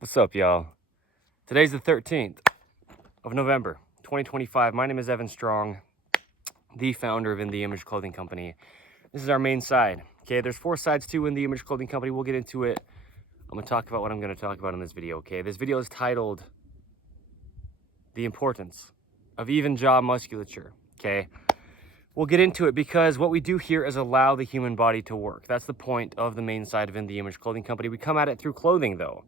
What's up, y'all? Today's the 13th of November, 2025. My name is Evan Strong, the founder of In the Image Clothing Company. This is our main side. Okay, there's 4 sides to In the Image Clothing Company. We'll get into it. I'm going to talk about what I'm going to talk about in this video, okay? This video is titled The Importance of Even Jaw Musculature, okay? We'll get into it because what we do here is allow the human body to work. That's the point of the main side of In the Image Clothing Company. We come at it through clothing, though.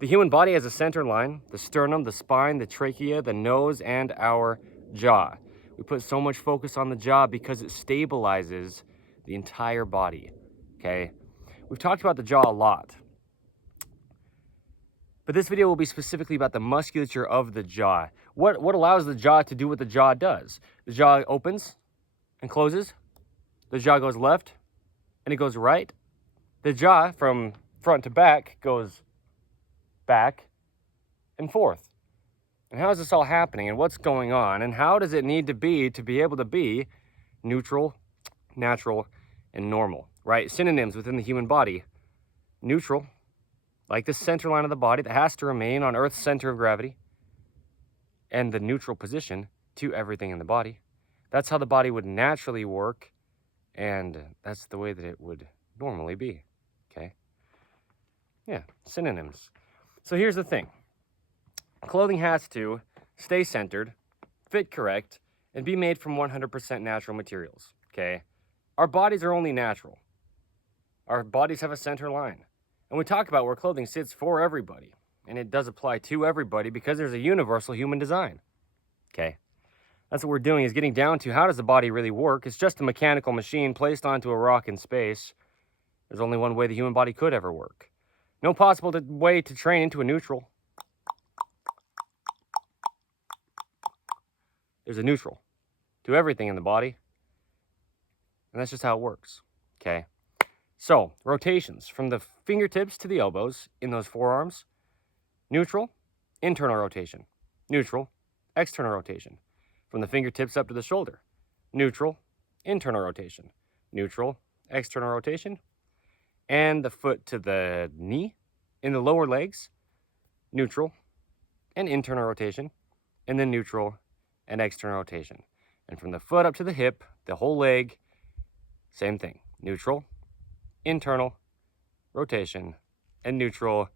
The human body has a center line, the sternum, the spine, the trachea, the nose, and our jaw. We put so much focus on the jaw because it stabilizes the entire body, okay? We've talked about the jaw a lot, but this video will be specifically about the musculature of the jaw. What allows the jaw to do what the jaw does? The jaw opens and closes. The jaw goes left and it goes right. The jaw from front to back goes back and forth. And how is this all happening and what's going on and how does it need to be able to be neutral, natural, and normal, right? Synonyms within the human body. Neutral, like the center line of the body that has to remain on Earth's center of gravity, and the neutral position to everything in the body. That's how the body would naturally work, and that's the way that it would normally be, okay? Yeah, synonyms. So here's the thing. Clothing has to stay centered, fit correct, and be made from 100% natural materials, okay? Our bodies are only natural. Our bodies have a center line. And we talk about where clothing sits for everybody. And it does apply to everybody because there's a universal human design, okay? That's what we're doing, is getting down to how does the body really work? It's just a mechanical machine placed onto a rock in space. There's only one way the human body could ever work. No possible way to train into a neutral. There's a neutral to everything in the body. And that's just how it works, okay? So, rotations from the fingertips to the elbows in those forearms. Neutral, internal rotation. Neutral, external rotation. From the fingertips up to the shoulder. Neutral, internal rotation. Neutral, external rotation. And the foot to the knee in the lower legs, neutral and internal rotation, and then neutral and external rotation. And from the foot up to the hip, the whole leg, same thing, neutral, internal rotation, and neutral,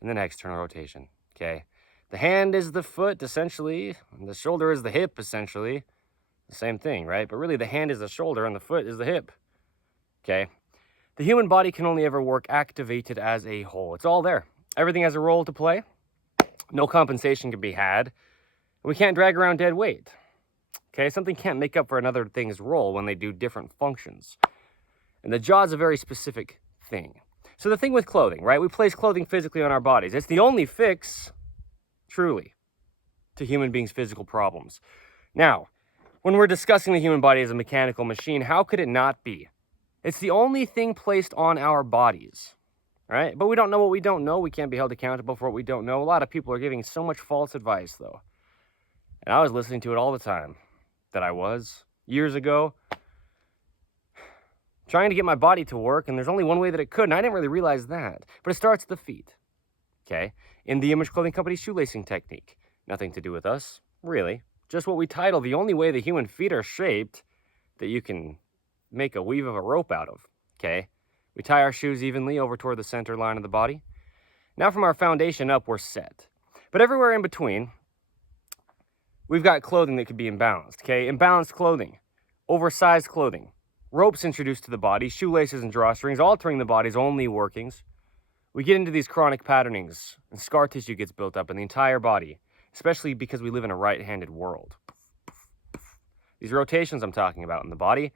and then external rotation, okay? The hand is the foot, essentially, and the shoulder is the hip, essentially. The same thing, right? But really, the hand is the shoulder, and the foot is the hip, okay? The human body can only ever work activated as a whole. It's all there. Everything has a role to play. No compensation can be had. We can't drag around dead weight. Okay, something can't make up for another thing's role when they do different functions. And the jaw is a very specific thing. So the thing with clothing, right? We place clothing physically on our bodies. It's the only fix, truly, to human beings' physical problems. Now, when we're discussing the human body as a mechanical machine, how could it not be? It's the only thing placed on our bodies, right? But we don't know what we don't know. We can't be held accountable for what we don't know. A lot of people are giving so much false advice, though. And I was listening to it all the time. That I was years ago. Trying to get my body to work, and there's only one way that it could, and I didn't really realize that. But it starts at the feet, okay? In the Image Clothing Company shoelacing technique. Nothing to do with us, really. Just what we title the only way the human feet are shaped that you can make a weave of a rope out of, okay? We tie our shoes evenly over toward the center line of the body. Now from our foundation up, we're set. But everywhere in between, we've got clothing that could be imbalanced, okay? Imbalanced clothing, oversized clothing, ropes introduced to the body, shoelaces and drawstrings, altering the body's only workings. We get into these chronic patternings, and scar tissue gets built up in the entire body, especially because we live in a right-handed world. These rotations I'm talking about in the body,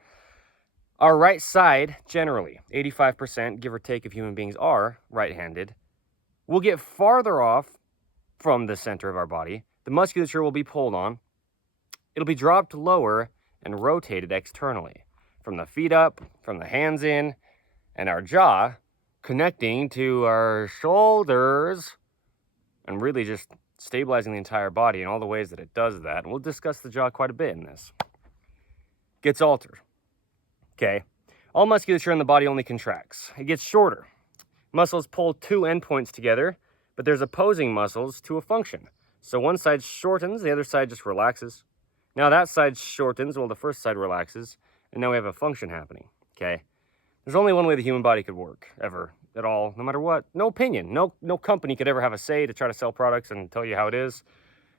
our right side, generally, 85%, give or take, of human beings are right-handed, will get farther off from the center of our body. The musculature will be pulled on. It'll be dropped lower and rotated externally. From the feet up, from the hands in, and our jaw connecting to our shoulders and really just stabilizing the entire body in all the ways that it does that. And we'll discuss the jaw quite a bit in this. Gets altered. Okay, all musculature in the body only contracts. It gets shorter. Muscles pull 2 endpoints together, but there's opposing muscles to a function. So one side shortens, the other side just relaxes. Now that side shortens while the first side relaxes, and now we have a function happening, okay? There's only one way the human body could work, ever, at all, no matter what. No opinion, no company could ever have a say to try to sell products and tell you how it is.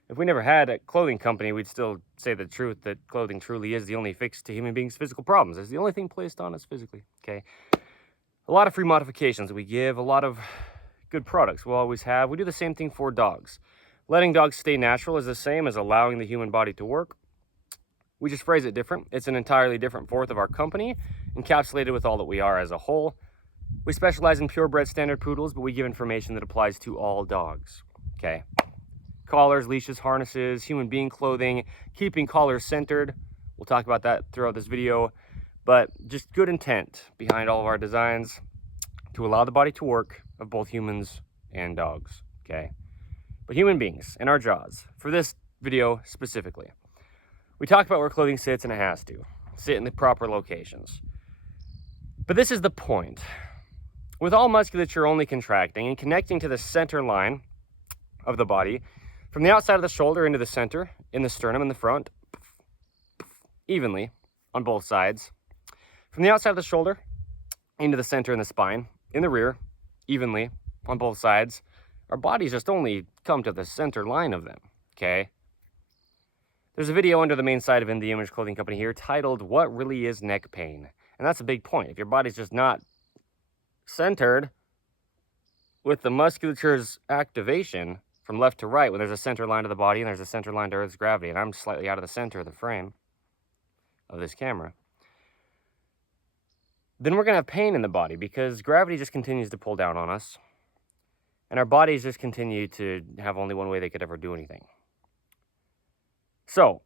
If we never had a clothing company, we'd still say the truth that clothing truly is the only fix to human beings' physical problems. It's the only thing placed on us physically, okay? A lot of free modifications we give, a lot of good products we'll always have. We do the same thing for dogs. Letting dogs stay natural is the same as allowing the human body to work. We just phrase it different. It's an entirely different fourth of our company, encapsulated with all that we are as a whole. We specialize in purebred standard poodles, but we give information that applies to all dogs, okay? Collars, leashes, harnesses, human being clothing, keeping collars centered. We'll talk about that throughout this video, but just good intent behind all of our designs to allow the body to work of both humans and dogs, okay? But human beings and our jaws, for this video specifically, we talk about where clothing sits, and it has to sit in the proper locations. But this is the point. With all musculature only contracting and connecting to the center line of the body, from the outside of the shoulder into the center, in the sternum in the front, evenly on both sides. From the outside of the shoulder into the center in the spine, in the rear, evenly on both sides. Our bodies just only come to the center line of them, okay? There's a video under the main site of In The Image Clothing Company here titled, What Really Is Neck Pain? And that's a big point. If your body's just not centered with the musculature's activation from left to right, when there's a center line to the body and there's a center line to Earth's gravity, and I'm slightly out of the center of the frame of this camera, then we're going to have pain in the body because gravity just continues to pull down on us. And our bodies just continue to have only one way they could ever do anything. So,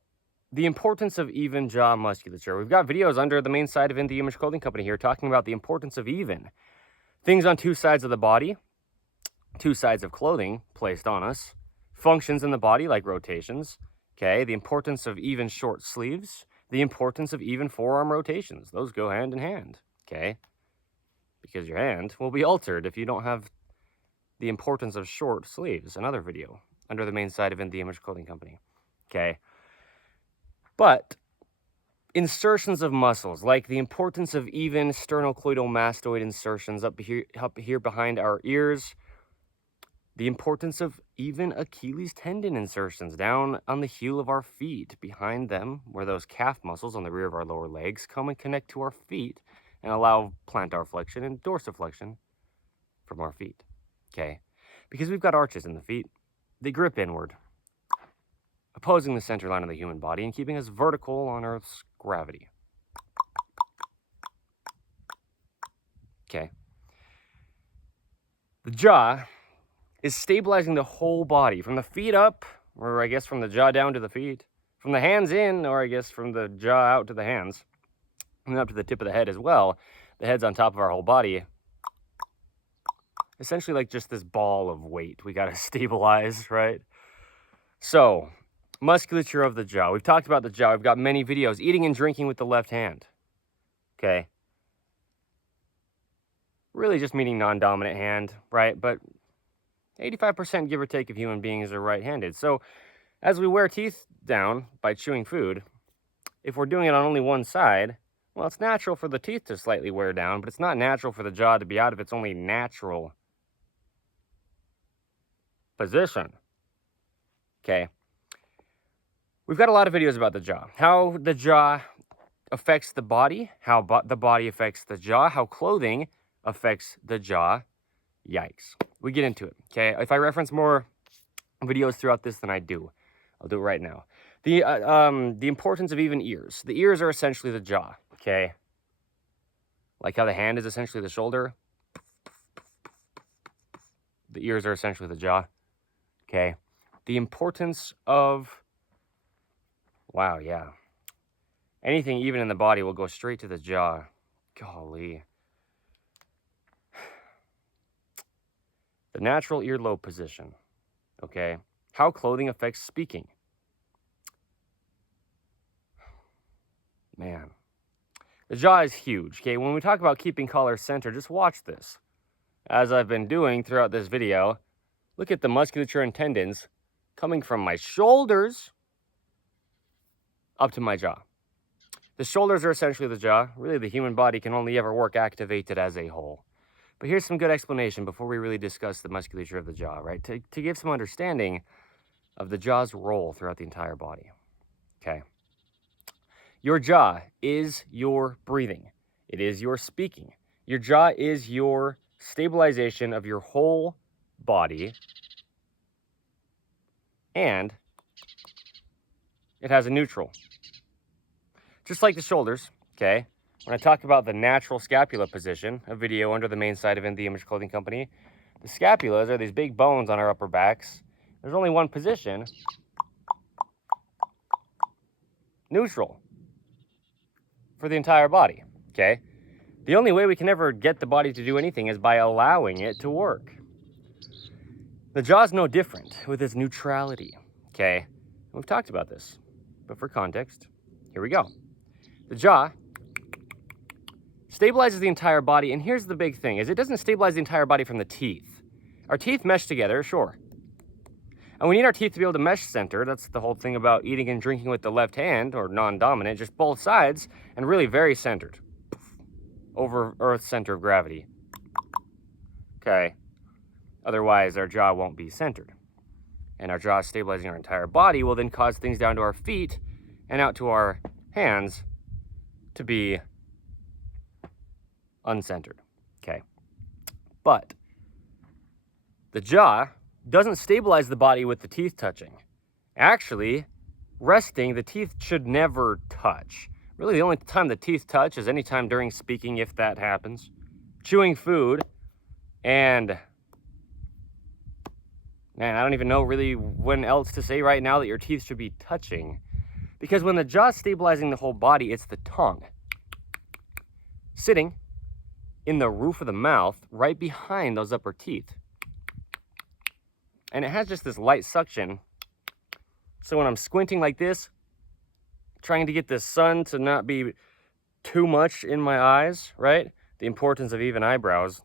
the importance of even jaw musculature. We've got videos under the main site of In The Image Clothing Company here talking about the importance of even. Things on two sides of the body, two sides of clothing placed on us, functions in the body like rotations, okay? The importance of even short sleeves, the importance of even forearm rotations. Those go hand in hand, okay? Because your hand will be altered if you don't have the importance of short sleeves, another video under the main site of In The Image Clothing Company, okay? But insertions of muscles, like the importance of even sternocleidomastoid insertions up here behind our ears, the importance of even Achilles tendon insertions down on the heel of our feet, behind them, where those calf muscles on the rear of our lower legs come and connect to our feet and allow plantar flexion and dorsiflexion from our feet. Okay, because we've got arches in the feet, they grip inward, opposing the center line of the human body and keeping us vertical on Earth's gravity. Okay. The jaw is stabilizing the whole body, from the feet up, or I guess from the jaw down to the feet, from the hands in, or I guess from the jaw out to the hands, and up to the tip of the head as well. The head's on top of our whole body. Essentially like just this ball of weight we got to stabilize, right? So, musculature of the jaw. We've talked about the jaw. We've got many videos. Eating and drinking with the left hand. Okay. Really just meaning non-dominant hand, right? But 85% give or take of human beings are right-handed. So, as we wear teeth down by chewing food, if we're doing it on only one side, well, it's natural for the teeth to slightly wear down, but it's not natural for the jaw to be out of its only natural position. Okay. We've got a lot of videos about the jaw. How the jaw affects the body, how the body affects the jaw, how clothing affects the jaw. Yikes. We get into it, okay? If I reference more videos throughout this than I do, I'll do it right now. The importance of even ears. The ears are essentially the jaw, okay? Like how the hand is essentially the shoulder. The ears are essentially the jaw. Okay, the importance of, wow, yeah. Anything even in the body will go straight to the jaw. Golly. The natural earlobe position, okay? How clothing affects speaking. Man. The jaw is huge, okay? When we talk about keeping collar centered, just watch this. As I've been doing throughout this video, look at the musculature and tendons coming from my shoulders up to my jaw. The shoulders are essentially the jaw. Really, the human body can only ever work activated as a whole. But here's some good explanation before we really discuss the musculature of the jaw, right? To give some understanding of the jaw's role throughout the entire body. Okay. Your jaw is your breathing. It is your speaking. Your jaw is your stabilization of your whole body. And it has a neutral. Just like the shoulders, okay? When I talk about the natural scapula position, a video under the main site of In The Image Clothing Company, the scapulas are these big bones on our upper backs. There's only one position, neutral, for the entire body, okay? The only way we can ever get the body to do anything is by allowing it to work. The jaw's no different with its neutrality, okay? We've talked about this, but for context, here we go. The jaw stabilizes the entire body, and here's the big thing, is it doesn't stabilize the entire body from the teeth. Our teeth mesh together, sure. And we need our teeth to be able to mesh center. That's the whole thing about eating and drinking with the left hand, or non-dominant, just both sides, and really very centered. Over Earth's center of gravity. Okay. Otherwise, our jaw won't be centered. And our jaw stabilizing our entire body will then cause things down to our feet and out to our hands to be uncentered. Okay. But the jaw doesn't stabilize the body with the teeth touching. Actually, resting, the teeth should never touch. Really, the only time the teeth touch is anytime during speaking, if that happens. Chewing food, and man, I don't even know really when else to say right now that your teeth should be touching. Because when the jaw's stabilizing the whole body, it's the tongue sitting in the roof of the mouth right behind those upper teeth. And it has just this light suction. So when I'm squinting like this, trying to get the sun to not be too much in my eyes, right? The importance of even eyebrows.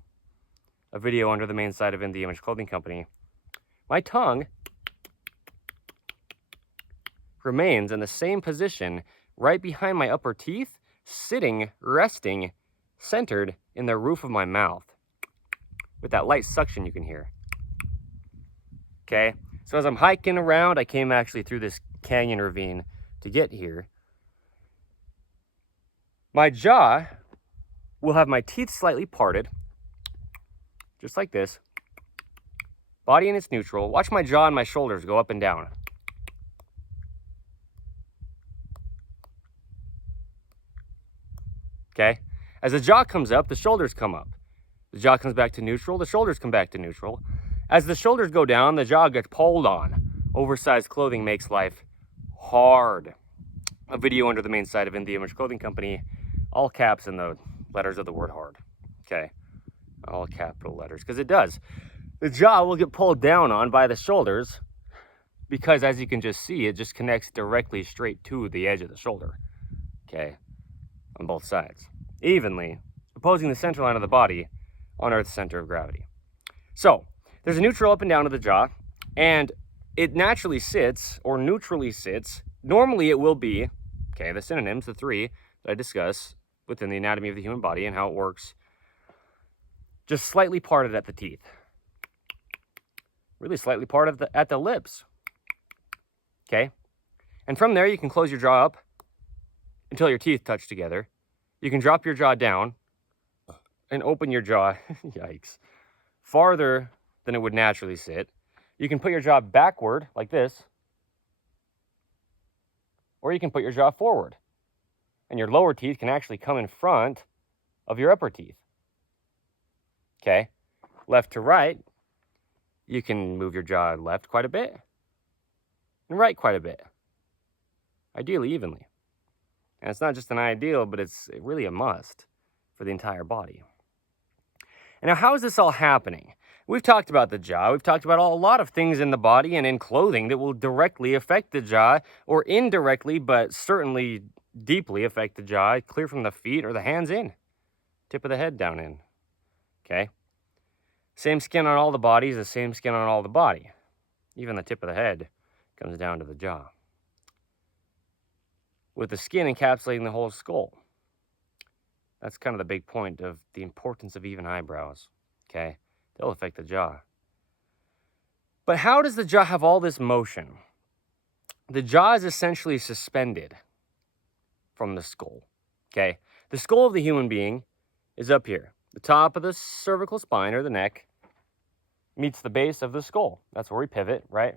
A video under the main site of In The Image Clothing Company. My tongue remains in the same position right behind my upper teeth, sitting, resting, centered in the roof of my mouth. With that light suction you can hear. Okay? So as I'm hiking around, I came actually through this canyon ravine to get here. My jaw will have my teeth slightly parted, just like this. Body in its neutral. Watch my jaw and my shoulders go up and down. Okay? As the jaw comes up, the shoulders come up. The jaw comes back to neutral, the shoulders come back to neutral. As the shoulders go down, the jaw gets pulled on. Oversized clothing makes life hard. A video under the main site of In The Image Clothing Company, all caps in the letters of the word hard. Okay? All capital letters, because it does. The jaw will get pulled down on by the shoulders because, as you can just see, it just connects directly straight to the edge of the shoulder. Okay? On both sides. Evenly, opposing the center line of the body on Earth's center of gravity. So, there's a neutral up and down of the jaw, and it naturally sits, or neutrally sits. Normally it will be, okay, the synonyms, the three that I discuss within the anatomy of the human body and how it works, just slightly parted at the teeth. Really slightly parted at the lips. Okay? And from there, you can close your jaw up until your teeth touch together. You can drop your jaw down and open your jaw, yikes, farther than it would naturally sit. You can put your jaw backward, like this, or you can put your jaw forward. And your lower teeth can actually come in front of your upper teeth. Okay? Left to right, you can move your jaw left quite a bit and right quite a bit. Ideally, evenly. And it's not just an ideal, but it's really a must for the entire body. And now, how is this all happening? We've talked about the jaw. We've talked about a lot of things in the body and in clothing that will directly affect the jaw, or indirectly, but certainly deeply affect the jaw, clear from the feet or the hands in, tip of the head down in. Okay? Same skin on all the bodies, the same skin on all the body. Even the tip of the head comes down to the jaw, with the skin encapsulating the whole skull. That's kind of the big point of the importance of even eyebrows, okay? They'll affect the jaw. But how does the jaw have all this motion? The jaw is essentially suspended from the skull, okay? The skull of the human being is up here. The top of the cervical spine, or the neck, meets the base of the skull. That's where we pivot, right?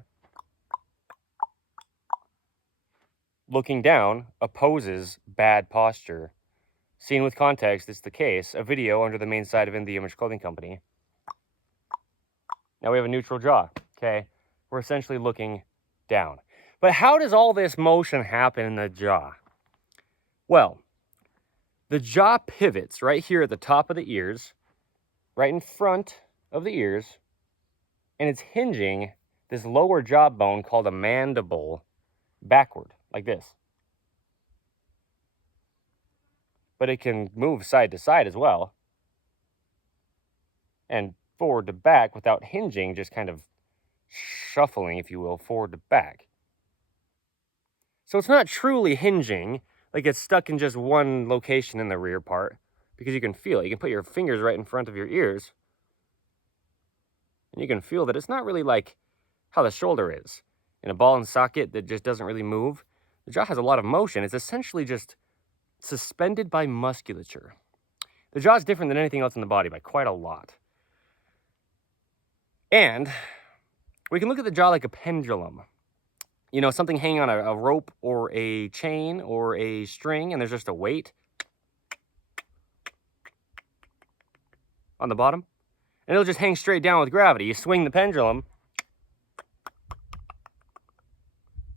Looking down opposes bad posture. Seen with context, it's the case. A video under the main side of In the Image Clothing Company. Now we have a neutral jaw, okay? We're essentially looking down. But how does all this motion happen in the jaw? Well, the jaw pivots right here at the top of the ears, right in front of the ears, and it's hinging this lower jawbone called a mandible backward, like this. But it can move side to side as well, and forward to back without hinging, just kind of shuffling, if you will, forward to back. So it's not truly hinging, like it's stuck in just one location in the rear part, because you can feel it. You can put your fingers right in front of your ears, and you can feel that it's not really like how the shoulder is, in a ball and socket that just doesn't really move. The jaw has a lot of motion. It's essentially just suspended by musculature. The jaw is different than anything else in the body by quite a lot. And we can look at the jaw like a pendulum. You know, something hanging on a rope or a chain or a string, and there's just a weight on the bottom. And it'll just hang straight down with gravity. You swing the pendulum,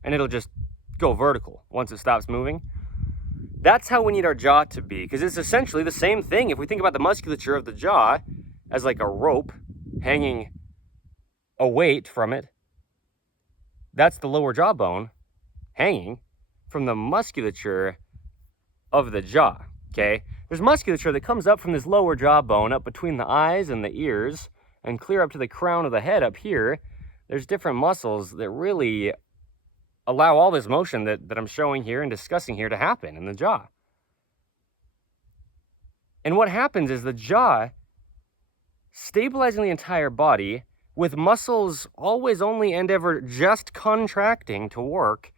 and it'll just go vertical once it stops moving. That's how we need our jaw to be, because it's essentially the same thing. If we think about the musculature of the jaw as like a rope hanging a weight from it, that's the lower jawbone hanging from the musculature of the jaw, okay? There's musculature that comes up from this lower jawbone up between the eyes and the ears and clear up to the crown of the head up here. There's different muscles that really allow all this motion that I'm showing here and discussing here to happen in the jaw. And what happens is the jaw stabilizing the entire body with muscles always only and ever just contracting to work,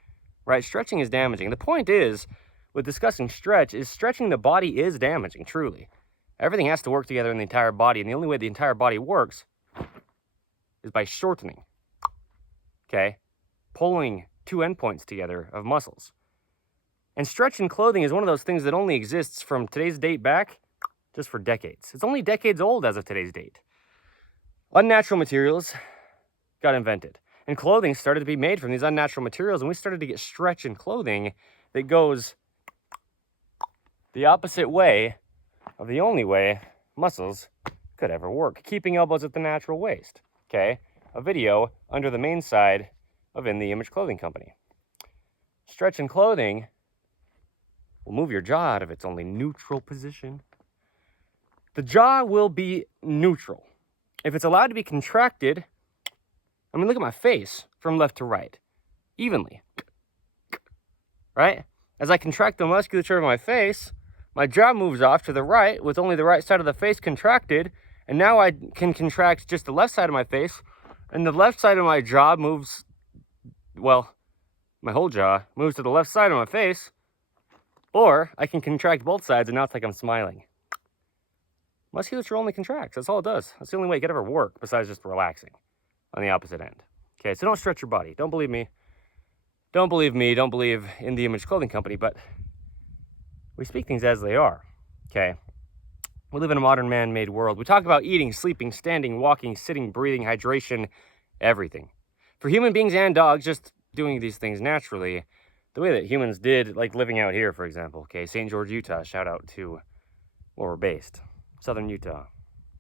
right? Stretching is damaging. The point is, with discussing stretch, is stretching the body is damaging, truly. Everything has to work together in the entire body, and the only way the entire body works is by shortening, okay? Pulling two endpoints together of muscles. And stretch in clothing is one of those things that only exists from today's date back just for decades. It's only decades old as of today's date. Unnatural materials got invented, and clothing started to be made from these unnatural materials, and we started to get stretch in clothing that goes the opposite way of the only way muscles could ever work, keeping elbows at the natural waist, okay? A video under the main side of In the Image Clothing Company. Stretch in clothing will move your jaw out of its only neutral position. The jaw will be neutral. If it's allowed to be contracted, I mean, look at my face from left to right, evenly, right? As I contract the musculature of my face, my jaw moves off to the right with only the right side of the face contracted, and now I can contract just the left side of my face, and the left side of my jaw moves, well, my whole jaw moves to the left side of my face, or I can contract both sides, and now it's like I'm smiling. Musculature only contracts. That's all it does. That's the only way it could ever work besides just relaxing on the opposite end. Okay, so don't stretch your body. Don't believe me. Don't believe me. Don't believe In the Image Clothing Company, but we speak things as they are, okay? We live in a modern man-made world. We talk about eating, sleeping, standing, walking, sitting, breathing, hydration, everything. For human beings and dogs, just doing these things naturally, the way that humans did, like living out here, for example, okay? St. George, Utah, shout out to where we're based. Southern Utah,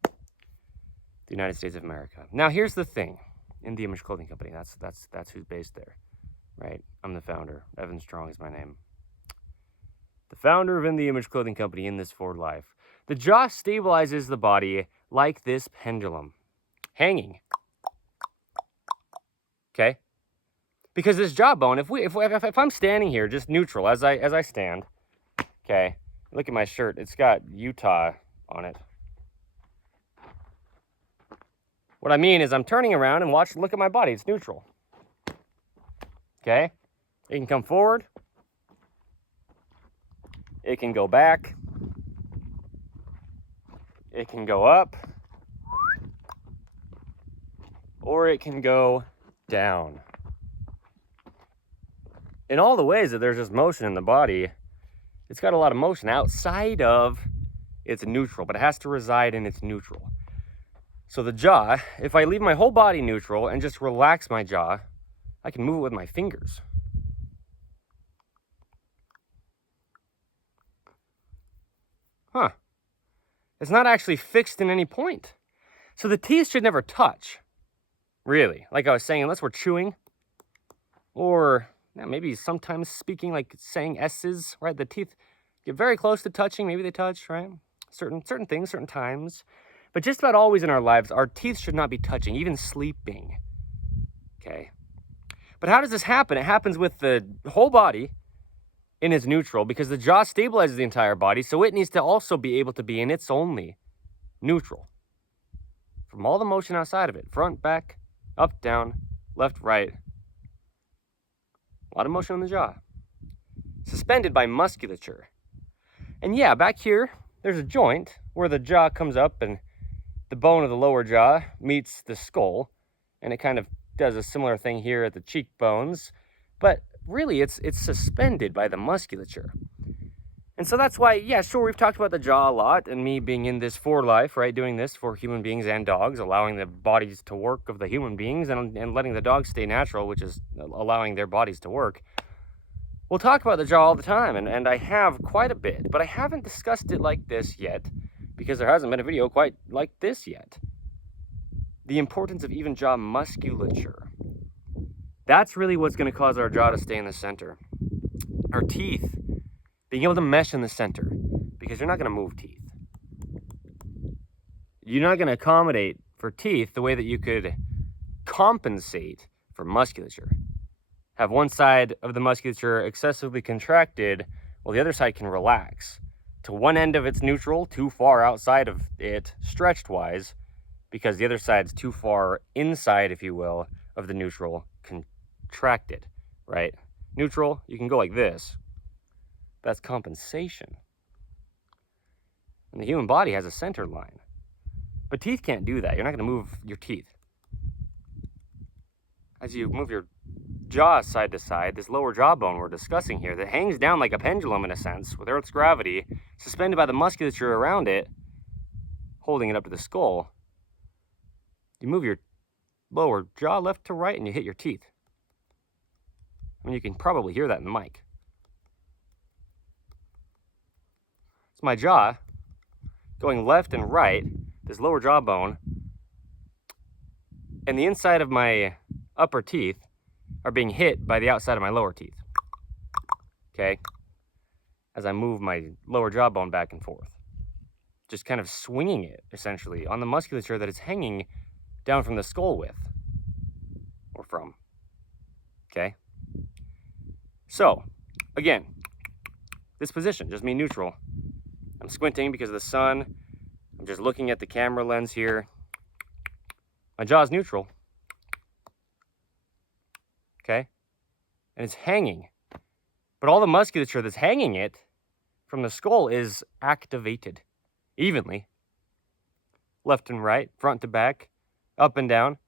the United States of America. Now, here's the thing. In the Image Clothing Company, that's who's based there, right? I'm the founder. Evan Strong is my name. The founder of In the Image Clothing Company in this for life. The jaw stabilizes the body like this pendulum, hanging. Okay? Because this jawbone, if I'm standing here just neutral as I stand, okay, look at my shirt, it's got Utah on it. What I mean is I'm turning around and look at my body, it's neutral. Okay? It can come forward. It can go back. It can go up. Or it can go down. In all the ways that there's just motion in the body, it's got a lot of motion outside of its neutral, but it has to reside in its neutral. So the jaw, if I leave my whole body neutral and just relax my jaw, I can move it with my fingers. Huh. It's not actually fixed in any point. So the teeth should never touch. Really. Like I was saying, unless we're chewing. Or maybe sometimes speaking, like saying S's, right? The teeth get very close to touching. Maybe they touch, right? Certain things, certain times. But just about always in our lives, our teeth should not be touching, even sleeping. Okay? But how does this happen? It happens with the whole body in its neutral, because the jaw stabilizes the entire body, so it needs to also be able to be in its only neutral. From all the motion outside of it, front, back, up, down, left, right. A lot of motion on the jaw. Suspended by musculature. And yeah, back here, there's a joint where the jaw comes up and the bone of the lower jaw meets the skull, and it kind of does a similar thing here at the cheekbones, but really it's suspended by the musculature. And so that's why, yeah, sure, we've talked about the jaw a lot, and me being in this for life, right, doing this for human beings and dogs, allowing the bodies to work of the human beings and letting the dogs stay natural, which is allowing their bodies to work. We'll talk about the jaw all the time, and I have quite a bit, but I haven't discussed it like this yet, because there hasn't been a video quite like this yet. The importance of even jaw musculature. That's really what's going to cause our jaw to stay in the center. Our teeth being able to mesh in the center, because you're not going to move teeth. You're not going to accommodate for teeth the way that you could compensate for musculature. Have one side of the musculature excessively contracted, while the other side can relax. To one end of its neutral, too far outside of it, stretched-wise, because the other side's too far inside, if you will, of the neutral, contracted, right? Neutral, you can go like this. That's compensation. And the human body has a center line. But teeth can't do that. You're not going to move your teeth. As you move your jaw side to side, this lower jawbone we're discussing here that hangs down like a pendulum in a sense, with Earth's gravity, suspended by the musculature around it, holding it up to the skull. You move your lower jaw left to right and you hit your teeth. I mean, you can probably hear that in the mic. It's my jaw going left and right, this lower jawbone, and the inside of my upper teeth are being hit by the outside of my lower teeth. Okay? As I move my lower jawbone back and forth. Just kind of swinging it, essentially, on the musculature that it's hanging down from the skull with. Or from. Okay? So, again, this position, just me neutral. I'm squinting because of the sun. I'm just looking at the camera lens here. My jaw's neutral. Okay? And it's hanging. But all the musculature that's hanging it from the skull is activated evenly. Left and right, front to back, up and down.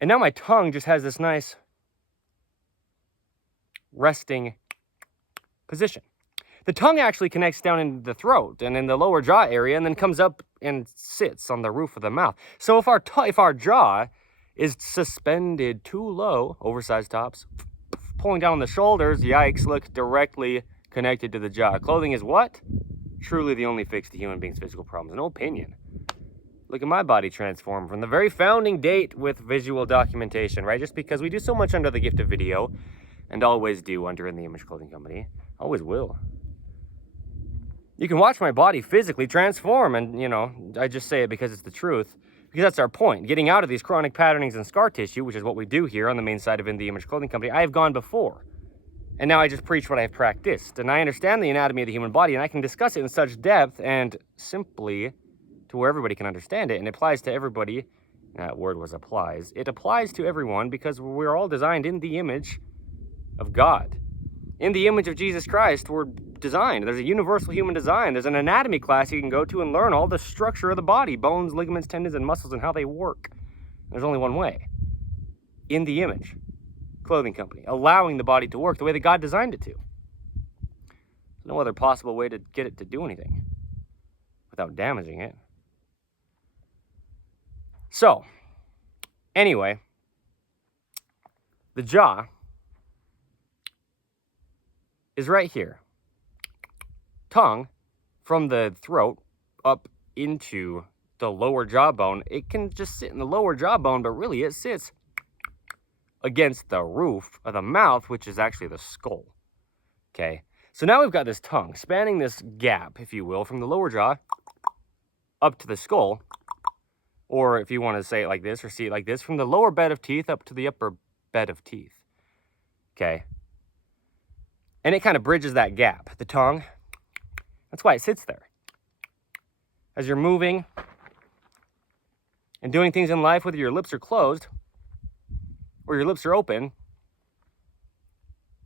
And now my tongue just has this nice resting position. The tongue actually connects down in the throat and in the lower jaw area and then comes up and sits on the roof of the mouth. So if our jaw is suspended too low, oversized tops, pulling down on the shoulders, yikes, look directly connected to the jaw. Clothing is what? Truly the only fix to human beings' physical problems. No opinion. Look at my body transform from the very founding date with visual documentation, right? Just because we do so much under the gift of video, and always do under In the Image Clothing Company. Always will. You can watch my body physically transform, and, you know, I just say it because it's the truth, because that's our point. Getting out of these chronic patternings and scar tissue, which is what we do here on the main side of In The Image Clothing Company. I have gone before, and now I just preach what I have practiced, and I understand the anatomy of the human body, and I can discuss it in such depth and simply to where everybody can understand it, and it applies to everybody. That word was applies. It applies to everyone because we're all designed in the image of God. In the image of Jesus Christ, we're designed. There's a universal human design. There's an anatomy class you can go to and learn all the structure of the body, bones, ligaments, tendons, and muscles, and how they work. There's only one way. In the Image Clothing Company, allowing the body to work the way that God designed it to. There's no other possible way to get it to do anything without damaging it. So, anyway, the jaw is right here. Tongue from the throat up into the lower jawbone. It can just sit in the lower jawbone, but really it sits against the roof of the mouth, which is actually the skull. Okay, so now we've got this tongue spanning this gap, if you will, from the lower jaw up to the skull, or if you want to say it like this or see it like this, from the lower bed of teeth up to the upper bed of teeth. Okay. And it kind of bridges that gap, the tongue. That's why it sits there. As you're moving and doing things in life, whether your lips are closed or your lips are open,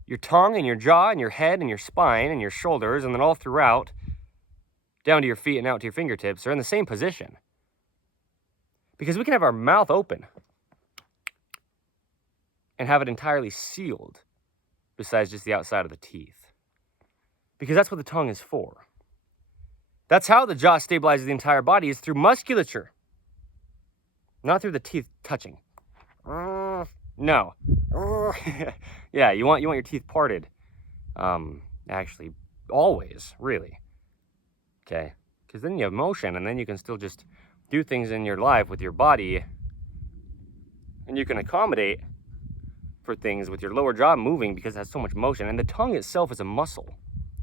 your tongue and your jaw and your head and your spine and your shoulders and then all throughout, down to your feet and out to your fingertips, are in the same position. Because we can have our mouth open and have it entirely sealed besides just the outside of the teeth. Because that's what the tongue is for. That's how the jaw stabilizes the entire body, is through musculature. Not through the teeth touching. No. Yeah, you want your teeth parted. Actually, always, really. Okay? Because then you have motion, and then you can still just do things in your life with your body, and you can accommodate for things with your lower jaw moving because it has so much motion. And the tongue itself is a muscle.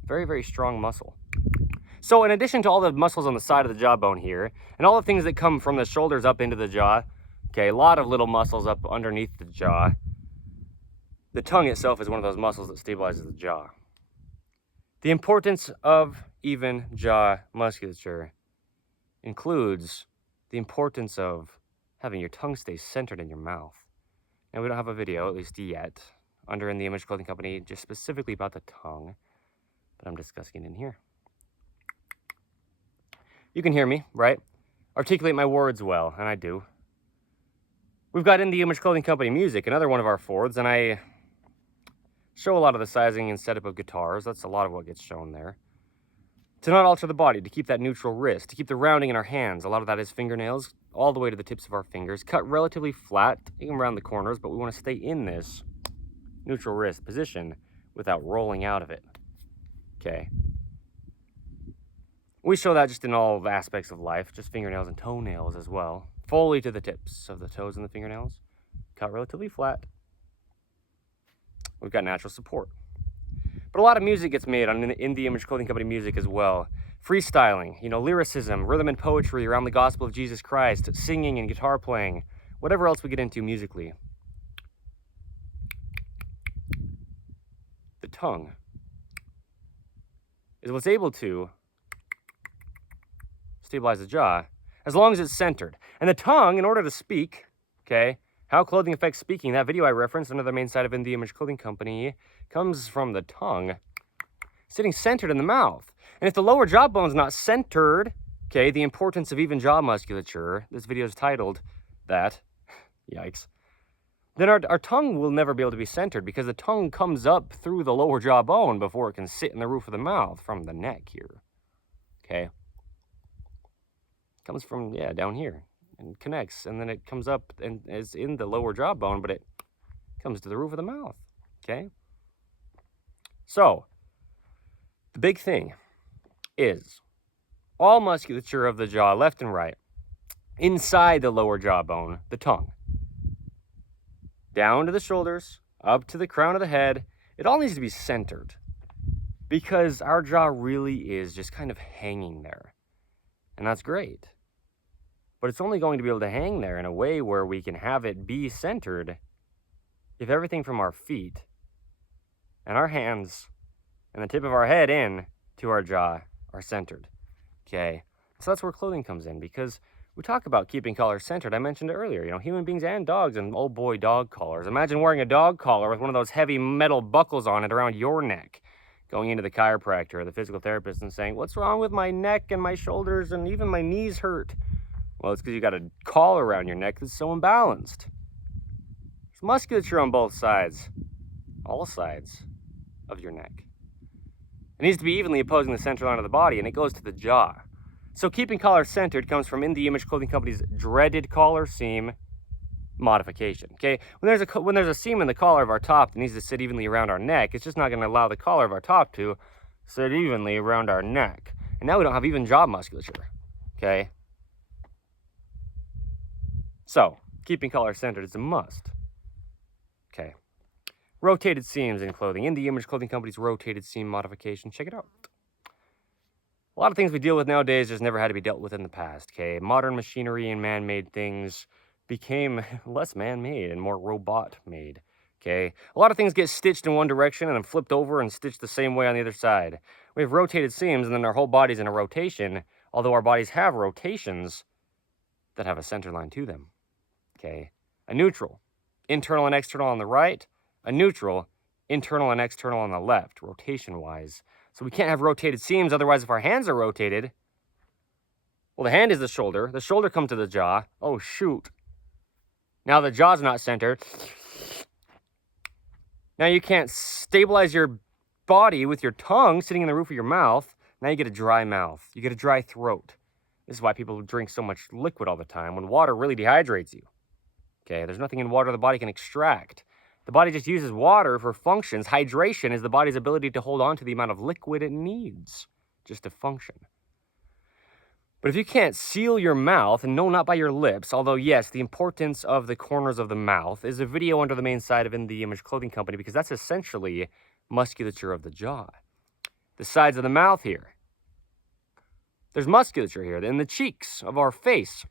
Very, very strong muscle. So in addition to all the muscles on the side of the jawbone here, and all the things that come from the shoulders up into the jaw, okay, a lot of little muscles up underneath the jaw, the tongue itself is one of those muscles that stabilizes the jaw. The importance of even jaw musculature includes the importance of having your tongue stay centered in your mouth. Now, we don't have a video, at least yet, under In The Image Clothing Company, just specifically about the tongue, but I'm discussing it in here. You can hear me, right? Articulate my words well, and I do. We've got In The Image Clothing Company music, another one of our Fords, and I show a lot of the sizing and setup of guitars. That's a lot of what gets shown there. To not alter the body, to keep that neutral wrist, to keep the rounding in our hands. A lot of that is fingernails, all the way to the tips of our fingers. Cut relatively flat, even around the corners, but we want to stay in this neutral wrist position without rolling out of it. Okay. We show that just in all aspects of life, just fingernails and toenails as well. Fully to the tips of the toes and the fingernails. Cut relatively flat. We've got natural support. But a lot of music gets made on In The Image Clothing Company music as well. Freestyling, lyricism, rhythm and poetry around the gospel of Jesus Christ, singing and guitar playing, whatever else we get into musically. The tongue is what's able to stabilize the jaw as long as it's centered. And the tongue, in order to speak, okay, how clothing affects speaking, that video I referenced under the main side of In The Image Clothing Company, comes from the tongue sitting centered in the mouth. And if the lower jawbone's not centered, okay, the importance of even jaw musculature, this video is titled that, yikes, then our tongue will never be able to be centered because the tongue comes up through the lower jawbone before it can sit in the roof of the mouth from the neck here, okay? Comes from, down here and connects, and then it comes up and is in the lower jawbone, but it comes to the roof of the mouth, okay? So, the big thing is all musculature of the jaw, left and right, inside the lower jawbone, the tongue, down to the shoulders, up to the crown of the head, it all needs to be centered. because our jaw really is just kind of hanging there. And that's great. But it's only going to be able to hang there in a way where we can have it be centered if everything from our feet and our hands and the tip of our head in to our jaw are centered. Okay? So that's where clothing comes in, because we talk about keeping collars centered. I mentioned it earlier, human beings and dogs, and oh boy, dog collars. Imagine wearing a dog collar with one of those heavy metal buckles on it around your neck, going into the chiropractor or the physical therapist and saying, what's wrong with my neck and my shoulders and even my knees hurt? Well, it's because you got a collar around your neck that's so imbalanced. There's musculature on both sides, all sides of your neck. It needs to be evenly opposing the center line of the body, and it goes to the jaw. So keeping collars centered comes from In The Image Clothing Company's dreaded collar seam modification. Okay, when there's a seam in the collar of our top that needs to sit evenly around our neck, it's just not going to allow the collar of our top to sit evenly around our neck. And now we don't have even jaw musculature. Okay, so keeping collars centered is a must. Okay, rotated seams in clothing. In The Image Clothing Company's rotated seam modification. Check it out. A lot of things we deal with nowadays just never had to be dealt with in the past, okay? Modern machinery and man-made things became less man-made and more robot-made, okay? A lot of things get stitched in one direction and then flipped over and stitched the same way on the other side. We have rotated seams, and then our whole body's in a rotation, although our bodies have rotations that have a center line to them, okay? A neutral, internal and external on the right. A neutral, internal and external on the left, rotation-wise. So we can't have rotated seams, otherwise if our hands are rotated, well, the hand is the shoulder comes to the jaw. Oh, shoot. Now the jaw's not centered. Now you can't stabilize your body with your tongue sitting in the roof of your mouth. Now you get a dry mouth. You get a dry throat. This is why people drink so much liquid all the time, when water really dehydrates you. Okay, there's nothing in water the body can extract. The body just uses water for functions. Hydration is the body's ability to hold on to the amount of liquid it needs just to function. But if you can't seal your mouth, and no, not by your lips, although yes, the importance of the corners of the mouth is a video under the main side of In The Image Clothing Company, because that's essentially musculature of the jaw. The sides of the mouth here. There's musculature here in the cheeks of our face.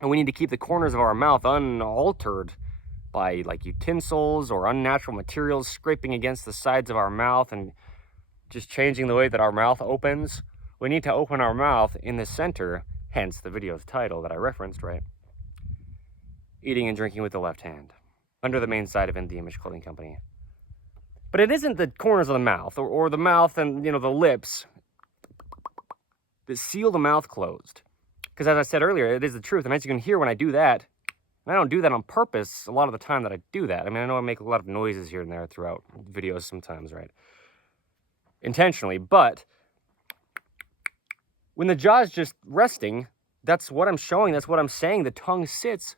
And we need to keep the corners of our mouth unaltered by like utensils or unnatural materials scraping against the sides of our mouth and just changing the way that our mouth opens. We need to open our mouth in the center, hence the video's title that I referenced, right? Eating and drinking with the left hand, under the main side of In The Image Clothing Company. But it isn't the corners of the mouth or the mouth and, the lips that seal the mouth closed. Because as I said earlier, it is the truth. And as you can hear when I do that, and I don't do that on purpose a lot of the time that I do that. I mean, I know I make a lot of noises here and there throughout videos sometimes, right? Intentionally, but when the jaw is just resting, that's what I'm showing, that's what I'm saying. The tongue sits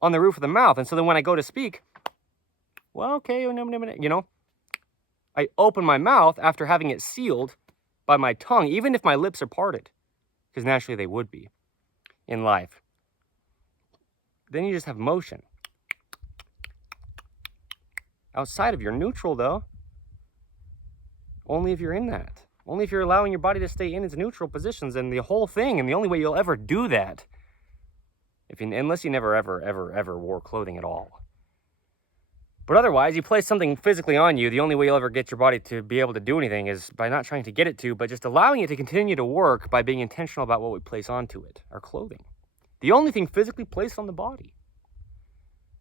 on the roof of the mouth. And so then when I go to speak, well, okay, I open my mouth after having it sealed by my tongue, even if my lips are parted, because naturally they would be in life. Then you just have motion. Outside of your neutral, though, only if you're in that. Only if you're allowing your body to stay in its neutral positions, and the whole thing, and the only way you'll ever do that, unless you never, ever wore clothing at all. But otherwise, you place something physically on you, the only way you'll ever get your body to be able to do anything is by not trying to get it to, but just allowing it to continue to work by being intentional about what we place onto it, our clothing. The only thing physically placed on the body.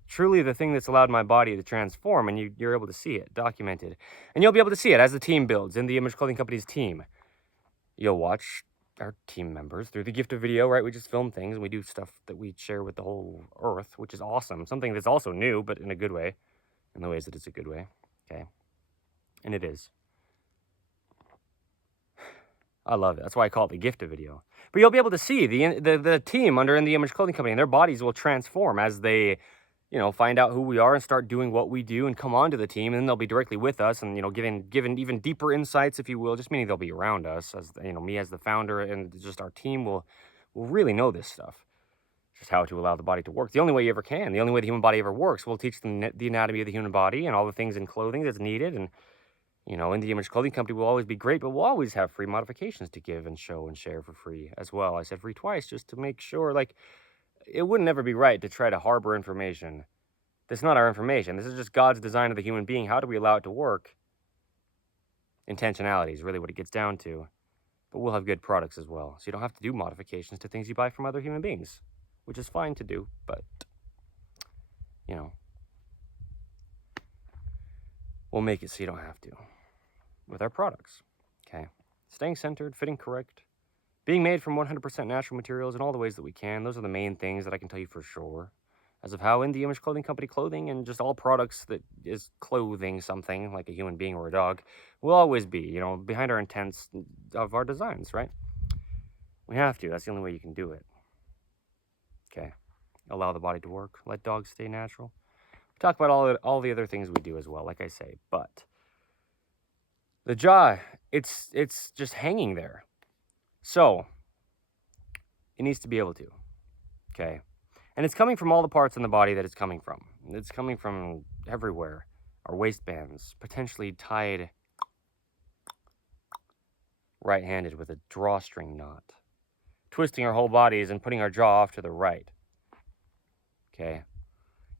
Truly the thing that's allowed my body to transform, and you're able to see it, documented. And you'll be able to see it as the team builds, In The Image Clothing Company's team. You'll watch our team members through the gift of video, right? We just film things, and we do stuff that we share with the whole earth, which is awesome. Something that's also new, but in a good way. In the ways that it's a good way, okay? And it is. I love it. That's why I call it the gift of video. But you'll be able to see the team under In The Image Clothing Company, and their bodies will transform as they, find out who we are and start doing what we do and come onto the team. And then they'll be directly with us and, given even deeper insights, if you will, just meaning they'll be around us as, me as the founder, and just our team will really know this stuff. Just how to allow the body to work. The only way you ever can. The only way the human body ever works. We'll teach them the anatomy of the human body and all the things in clothing that's needed. And You know, In the Image Clothing Company will always be great, but we'll always have free modifications to give and show and share for free as well. I said free twice just to make sure, like, it wouldn't ever be right to try to harbor information. That's not our information. This is just God's design of the human being. How do we allow it to work? Intentionality is really what it gets down to. But we'll have good products as well. So you don't have to do modifications to things you buy from other human beings, which is fine to do, but, you know, we'll make it so you don't have to with our products, okay? Staying centered, fitting correct, being made from 100% natural materials in all the ways that we can. Those are the main things that I can tell you for sure. As of how In the Image Clothing Company clothing and just all products that is clothing something like a human being or a dog will always be, you know, behind our intents of our designs, right? We have to. That's the only way you can do it. Okay. Allow the body to work. Let dogs stay natural. We talk about all the other things we do as well, like I say. But the jaw, it's just hanging there. So it needs to be able to. Okay. And it's coming from all the parts in the body that it's coming from. It's coming from everywhere. Our waistbands, potentially tied right-handed with a drawstring knot. Twisting our whole bodies and putting our jaw off to the right. Okay?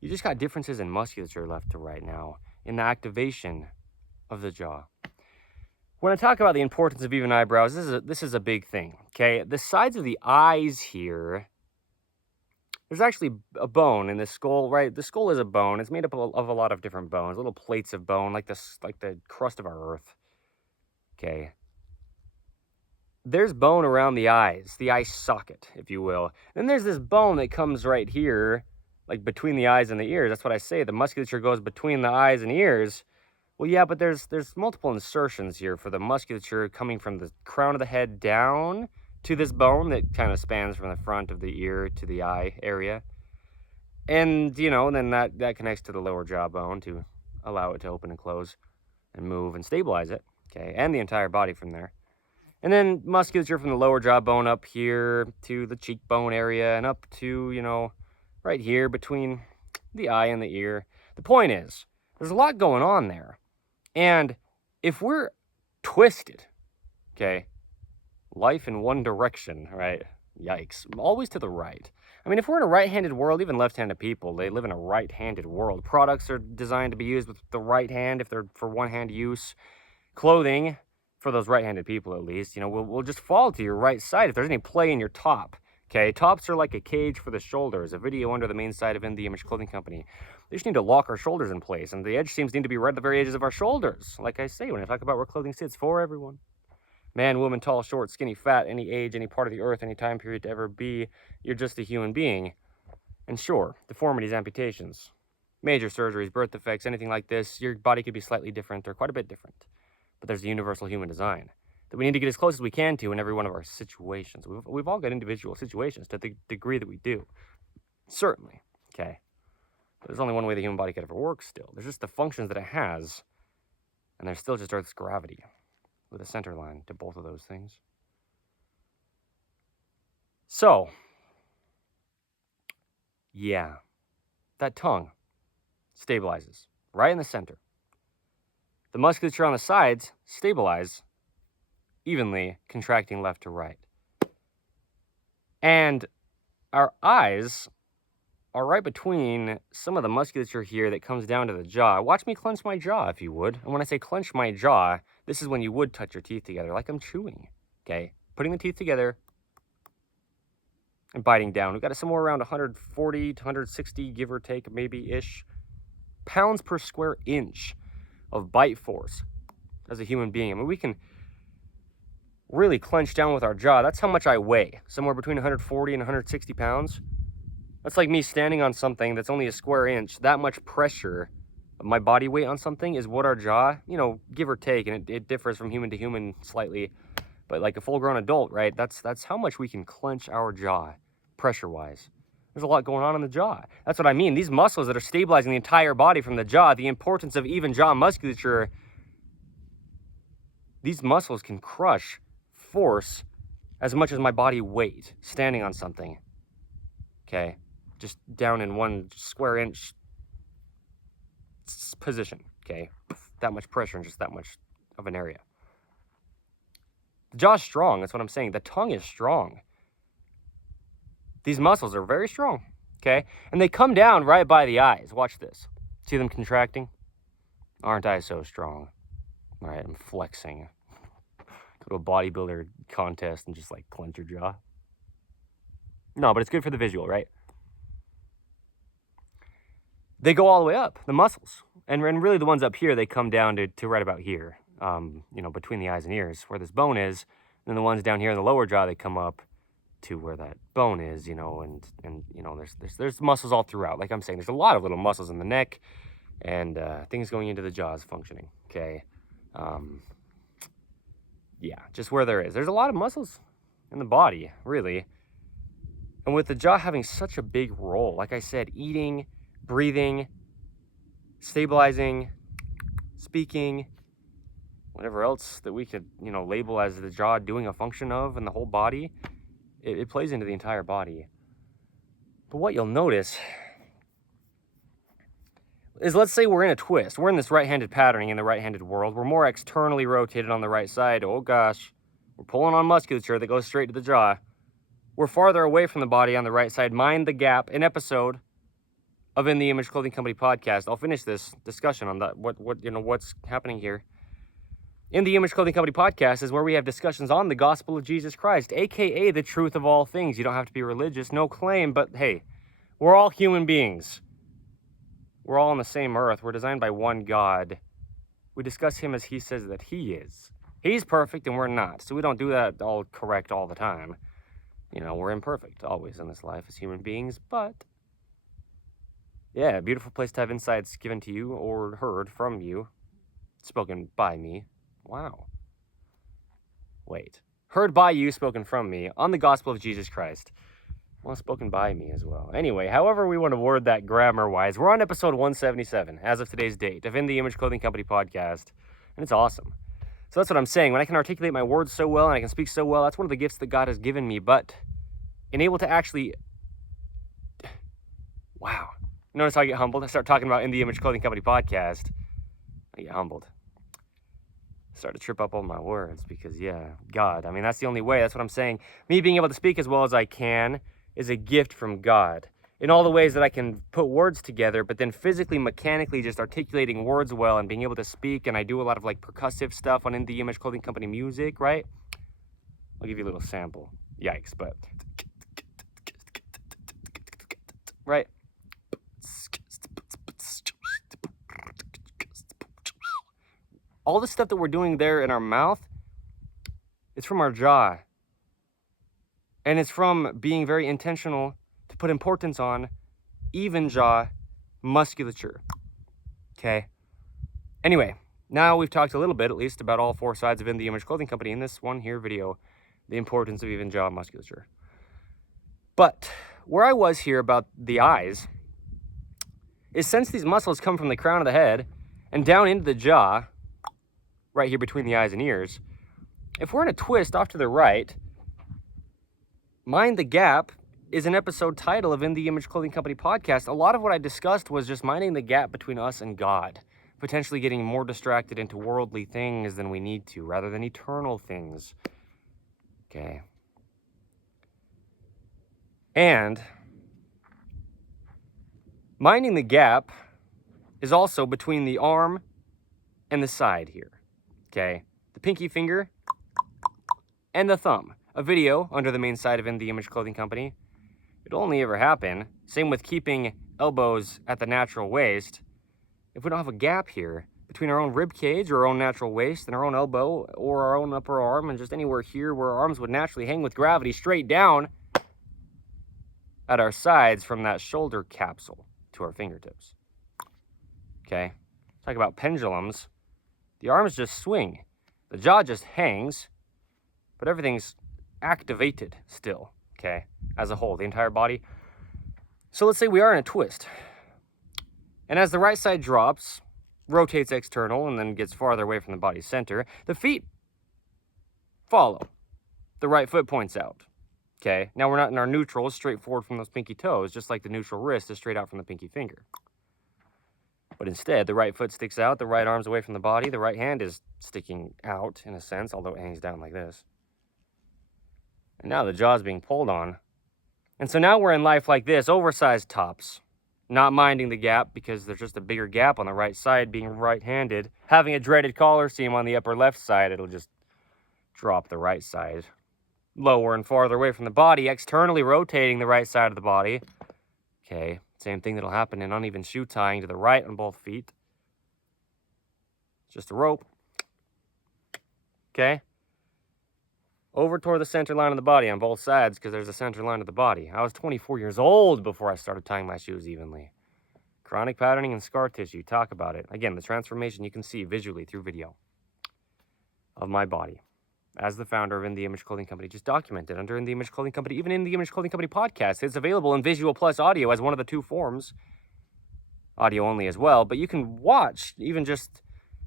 You just got differences in musculature left to right now in the activation of the jaw. When I talk about the importance of even eyebrows, this is a big thing, okay? The sides of the eyes here, there's actually a bone in the skull, right? The skull is a bone. It's made up of a lot of different bones, little plates of bone, like the crust of our earth, okay? There's bone around the eyes, the eye socket, if you will. Then there's this bone that comes right here, like between the eyes and the ears. That's what I say. The musculature goes between the eyes and ears. Well, yeah, but there's multiple insertions here for the musculature coming from the crown of the head down to this bone that kind of spans from the front of the ear to the eye area. And, you know, then that connects to the lower jawbone to allow it to open and close and move and stabilize it, okay, and the entire body from there. And then musculature from the lower jawbone up here to the cheekbone area and up to, you know, right here between the eye and the ear. The point is, there's a lot going on there. And if we're twisted, okay, life in one direction, right? Yikes. Always to the right. I mean, if we're in a right-handed world, even left-handed people, they live in a right-handed world. Products are designed to be used with the right hand if they're for one-hand use. Clothing, for those right-handed people at least, you know, will just fall to your right side if there's any play in your top. Okay, tops are like a cage for the shoulders. A video under the main side of In the Image Clothing Company. They just need to lock our shoulders in place, and the edge seams need to be right at the very edges of our shoulders. Like I say, when I talk about where clothing sits, for everyone. Man, woman, tall, short, skinny, fat, any age, any part of the earth, any time period to ever be, you're just a human being. And sure, deformities, amputations, major surgeries, birth defects, anything like this, your body could be slightly different or quite a bit different. But there's a universal human design that we need to get as close as we can to in every one of our situations. We've all got individual situations to the degree that we do. Certainly, okay? But there's only one way the human body could ever work still. There's just the functions that it has, and there's still just Earth's gravity with a center line to both of those things. So, yeah, that tongue stabilizes right in the center. The musculature on the sides stabilize evenly, contracting left to right. And our eyes are right between some of the musculature here that comes down to the jaw. Watch me clench my jaw, if you would. And when I say clench my jaw, this is when you would touch your teeth together, like I'm chewing, okay? Putting the teeth together and biting down. We've got it somewhere around 140 to 160, give or take, maybe-ish, pounds per square inch of bite force as a human being. I mean, we can really clench down with our jaw. That's how much I weigh, somewhere between 140 and 160 pounds. That's like me standing on something that's only a square inch. That much pressure of my body weight on something is what our jaw, you know, give or take, and it differs from human to human slightly, but like a full-grown adult, right? That's how much we can clench our jaw, pressure-wise. There's a lot going on in the jaw. That's what I mean. These muscles that are stabilizing the entire body from the jaw, the importance of even jaw musculature, these muscles can crush force as much as my body weight standing on something, okay? Just down in one square inch position, okay? That much pressure and just that much of an area. The jaw's strong, that's what I'm saying. The tongue is strong. These muscles are very strong, okay? And they come down right by the eyes. Watch this. See them contracting? Aren't I so strong? All right, I'm flexing. Go to a bodybuilder contest and just like clench your jaw. No, but it's good for the visual, right? They go all the way up, the muscles. And really the ones up here, they come down to right about here, between the eyes and ears, where this bone is. And then the ones down here in the lower jaw, they come up to where that bone is, there's muscles all throughout. Like I'm saying, there's a lot of little muscles in the neck and things going into the jaws functioning, okay? Yeah, just where there is. There's a lot of muscles in the body, really. And with the jaw having such a big role, like I said, eating, breathing, stabilizing, speaking, whatever else that we could, label as the jaw doing a function of in the whole body, it plays into the entire body. But what you'll notice is, let's say we're in a twist. We're in this right-handed patterning in the right-handed world. We're more externally rotated on the right side. Oh gosh, we're pulling on musculature that goes straight to the jaw. We're farther away from the body on the right side. Mind the gap. An episode of In the Image Clothing Company podcast. I'll finish this discussion on that. What's happening here. In the Image Clothing Company podcast is where we have discussions on the gospel of Jesus Christ, aka the truth of all things. You don't have to be religious, no claim, but hey, we're all human beings. We're all on the same earth. We're designed by one God. We discuss him as he says that he is. He's perfect and we're not, so we don't do that all correct all the time. We're imperfect always in this life as human beings, but yeah, beautiful place to have insights given to you or heard from you, spoken by me. Wow. Wait. Heard by you, spoken from me, on the gospel of Jesus Christ. Well, spoken by me as well. Anyway, however we want to word that grammar-wise, we're on episode 177, as of today's date, of In the Image Clothing Company podcast, and it's awesome. So that's what I'm saying. When I can articulate my words so well and I can speak so well, that's one of the gifts that God has given me, but in able to actually... Wow. Notice how I get humbled? I start talking about In the Image Clothing Company podcast. I get humbled. Start to trip up all my words because, God. That's the only way. That's what I'm saying. Me being able to speak as well as I can is a gift from God. In all the ways that I can put words together, but then physically, mechanically just articulating words well and being able to speak, and I do a lot of percussive stuff on In the Image Clothing Company music, right? I'll give you a little sample. Yikes, but... Right? All the stuff that we're doing there in our mouth, it's from our jaw. And it's from being very intentional to put importance on even jaw musculature. Okay? Anyway, now we've talked a little bit, at least, about all four sides of In the Image Clothing Company in this one here video, the importance of even jaw musculature. But where I was here about the eyes is, since these muscles come from the crown of the head and down into the jaw, right here between the eyes and ears, if we're in a twist off to the right, Mind the Gap is an episode title of In the Image Clothing Company podcast. A lot of what I discussed was just minding the gap between us and God, potentially getting more distracted into worldly things than we need to, rather than eternal things. Okay. And minding the gap is also between the arm and the side here. Okay, the pinky finger and the thumb. A video under the main side of In the Image Clothing Company. It'll only ever happen. Same with keeping elbows at the natural waist. If we don't have a gap here between our own rib cage or our own natural waist and our own elbow or our own upper arm, and just anywhere here where our arms would naturally hang with gravity straight down at our sides from that shoulder capsule to our fingertips. Okay, talk about pendulums. The arms just swing. The jaw just hangs, but everything's activated still, okay, as a whole, the entire body. So let's say we are in a twist. And as the right side drops, rotates external, and then gets farther away from the body's center, the feet follow. The right foot points out, okay? Now we're not in our neutral, straight forward from those pinky toes, just like the neutral wrist is straight out from the pinky finger. But instead, the right foot sticks out, the right arm's away from the body, the right hand is sticking out, in a sense, although it hangs down like this. And now the jaw's being pulled on. And so now we're in life like this, oversized tops. Not minding the gap because there's just a bigger gap on the right side, being right-handed. Having a dreaded collar seam on the upper left side, it'll just drop the right side lower and farther away from the body, externally rotating the right side of the body. Okay, same thing that'll happen in uneven shoe tying to the right on both feet. Just a rope. Okay. Over toward the center line of the body on both sides because there's a center line of the body. I was 24 years old before I started tying my shoes evenly. Chronic patterning and scar tissue. Talk about it. Again, the transformation you can see visually through video of my body. As the founder of In The Image Clothing Company, just documented under In The Image Clothing Company, even In The Image Clothing Company podcast. It's available in visual plus audio as one of the two forms. Audio only as well, but you can watch even just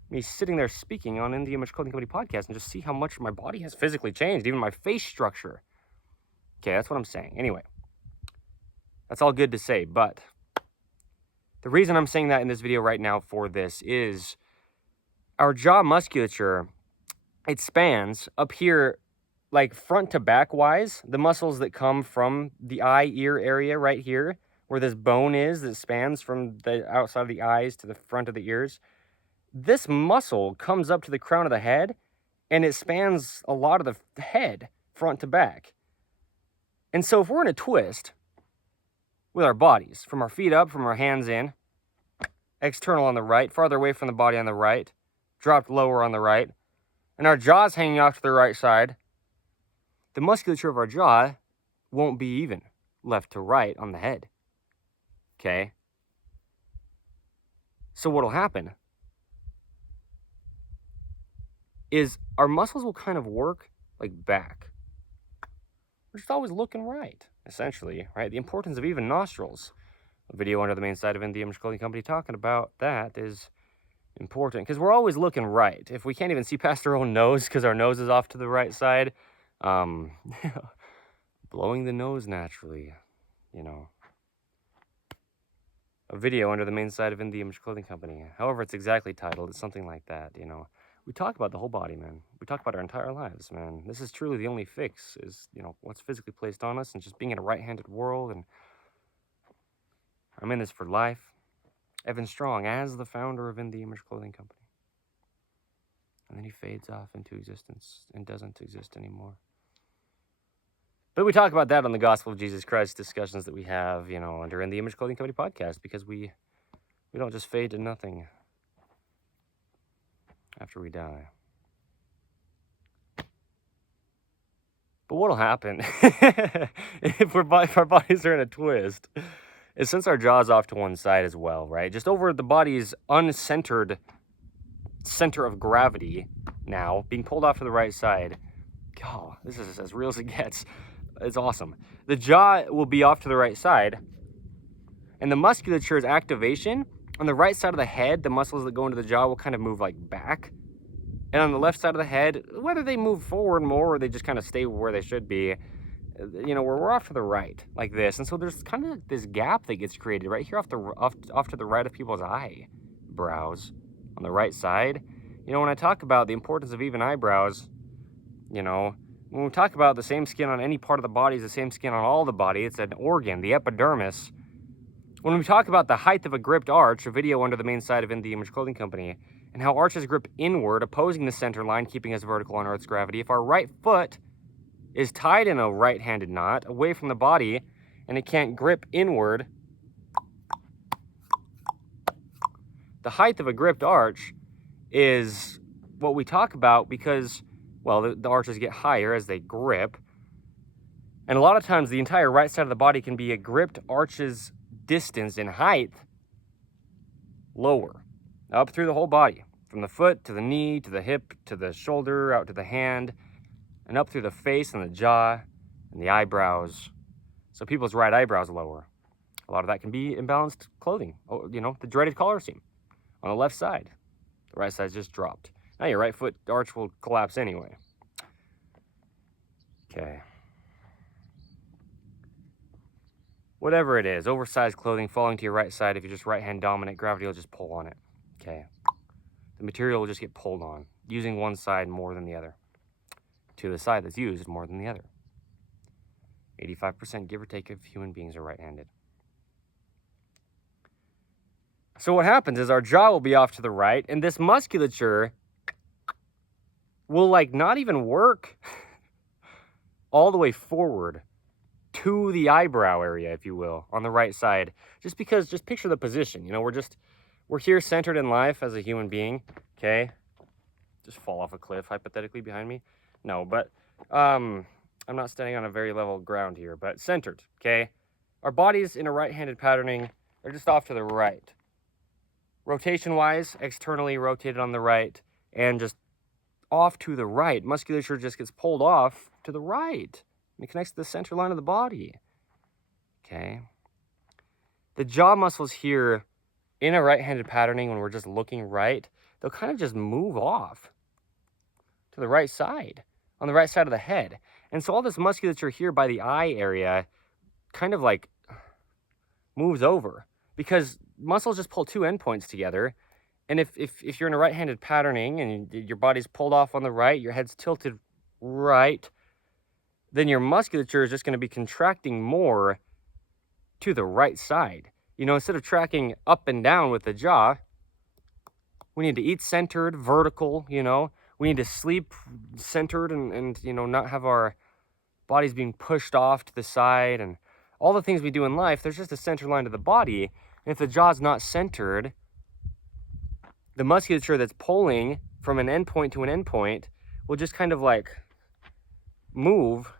me sitting there speaking on In The Image Clothing Company podcast and just see how much my body has physically changed, even my face structure. Okay, that's what I'm saying. Anyway, that's all good to say, but the reason I'm saying that in this video right now for this is our jaw musculature, it spans up here, like front to back wise, the muscles that come from the eye ear area right here, where this bone is that spans from the outside of the eyes to the front of the ears. This muscle comes up to the crown of the head, and it spans a lot of the head, front to back. And so if we're in a twist with our bodies, from our feet up, from our hands in, external on the right, farther away from the body on the right, dropped lower on the right, and our jaw's hanging off to the right side, the musculature of our jaw won't be even left to right on the head. Okay? So what'll happen is our muscles will kind of work like back. We're just always looking right, essentially, right? The importance of even nostrils. A video under the main side of In The Image Clothing Company talking about that is important because we're always looking right. If we can't even see past our own nose because our nose is off to the right side, blowing the nose naturally, you know. A video under the main side of In The Image Clothing Company. However it's exactly titled, it's something like that, you know. We talk about the whole body, man. We talk about our entire lives, man. This is truly the only fix is, you know, what's physically placed on us and just being in a right-handed world. And I'm in this for life. Evan Strong, as the founder of In The Image Clothing Company. And then he fades off into existence and doesn't exist anymore. But we talk about that on the Gospel of Jesus Christ discussions that we have, you know, under In The Image Clothing Company podcast because we don't just fade to nothing after we die. But what'll happen if our bodies are in a twist is since our jaw's off to one side as well, right? Just over the body's uncentered center of gravity now, being pulled off to the right side. God, this is as real as it gets. It's awesome. The jaw will be off to the right side, and the musculature's activation on the right side of the head, the muscles that go into the jaw will kind of move like back. And on the left side of the head, whether they move forward more or they just kind of stay where they should be, you know, we're off to the right like this. And so there's kind of this gap that gets created right here off to the right of people's eyebrows on the right side. You know, when I talk about the importance of even eyebrows, you know, when we talk about the same skin on any part of the body is the same skin on all the body, it's an organ, the epidermis. When we talk about the height of a gripped arch, a video under the main side of In The Image Clothing Company, and how arches grip inward, opposing the center line, keeping us vertical on Earth's gravity. If our right foot is tied in a right-handed knot away from the body, and it can't grip inward, the height of a gripped arch is what we talk about because, well, the arches get higher as they grip. And a lot of times the entire right side of the body can be a gripped arch's distance in height lower, up through the whole body, from the foot to the knee, to the hip, to the shoulder, out to the hand, and up through the face and the jaw and the eyebrows. So people's right eyebrows lower. A lot of that can be imbalanced clothing. Oh, you know, the dreaded collar seam on the left side. The right side's just dropped. Now your right foot arch will collapse anyway. Okay. whatever it is, oversized clothing falling to your right side. If you're just right hand dominant, gravity will just pull on it. Okay. The material will just get pulled on, using one side more than the other, to the side that's used more than the other. 85%, give or take, of human beings are right-handed. So what happens is our jaw will be off to the right, and this musculature will like not even work all the way forward to the eyebrow area, if you will, on the right side. Just because, just picture the position, you know, we're here centered in life as a human being, okay? Just fall off a cliff, hypothetically, behind me. No, but I'm not standing on a very level ground here, but centered, okay? Our bodies in a right-handed patterning are just off to the right. Rotation-wise, externally rotated on the right, and just off to the right. Musculature just gets pulled off to the right. And it connects to the center line of the body. Okay. The jaw muscles here in a right-handed patterning, when we're just looking right, they'll kind of just move off to the right side, on the right side of the head. And so all this musculature here by the eye area kind of like moves over, because muscles just pull two endpoints together. And if you're in a right-handed patterning and your body's pulled off on the right, your head's tilted right, then your musculature is just going to be contracting more to the right side. You know, instead of tracking up and down with the jaw, we need to eat centered, vertical, you know. We need to sleep centered and you know, not have our bodies being pushed off to the side. And all the things we do in life, there's just a center line to the body. And if the jaw's not centered, the musculature that's pulling from an endpoint to an endpoint will just kind of like move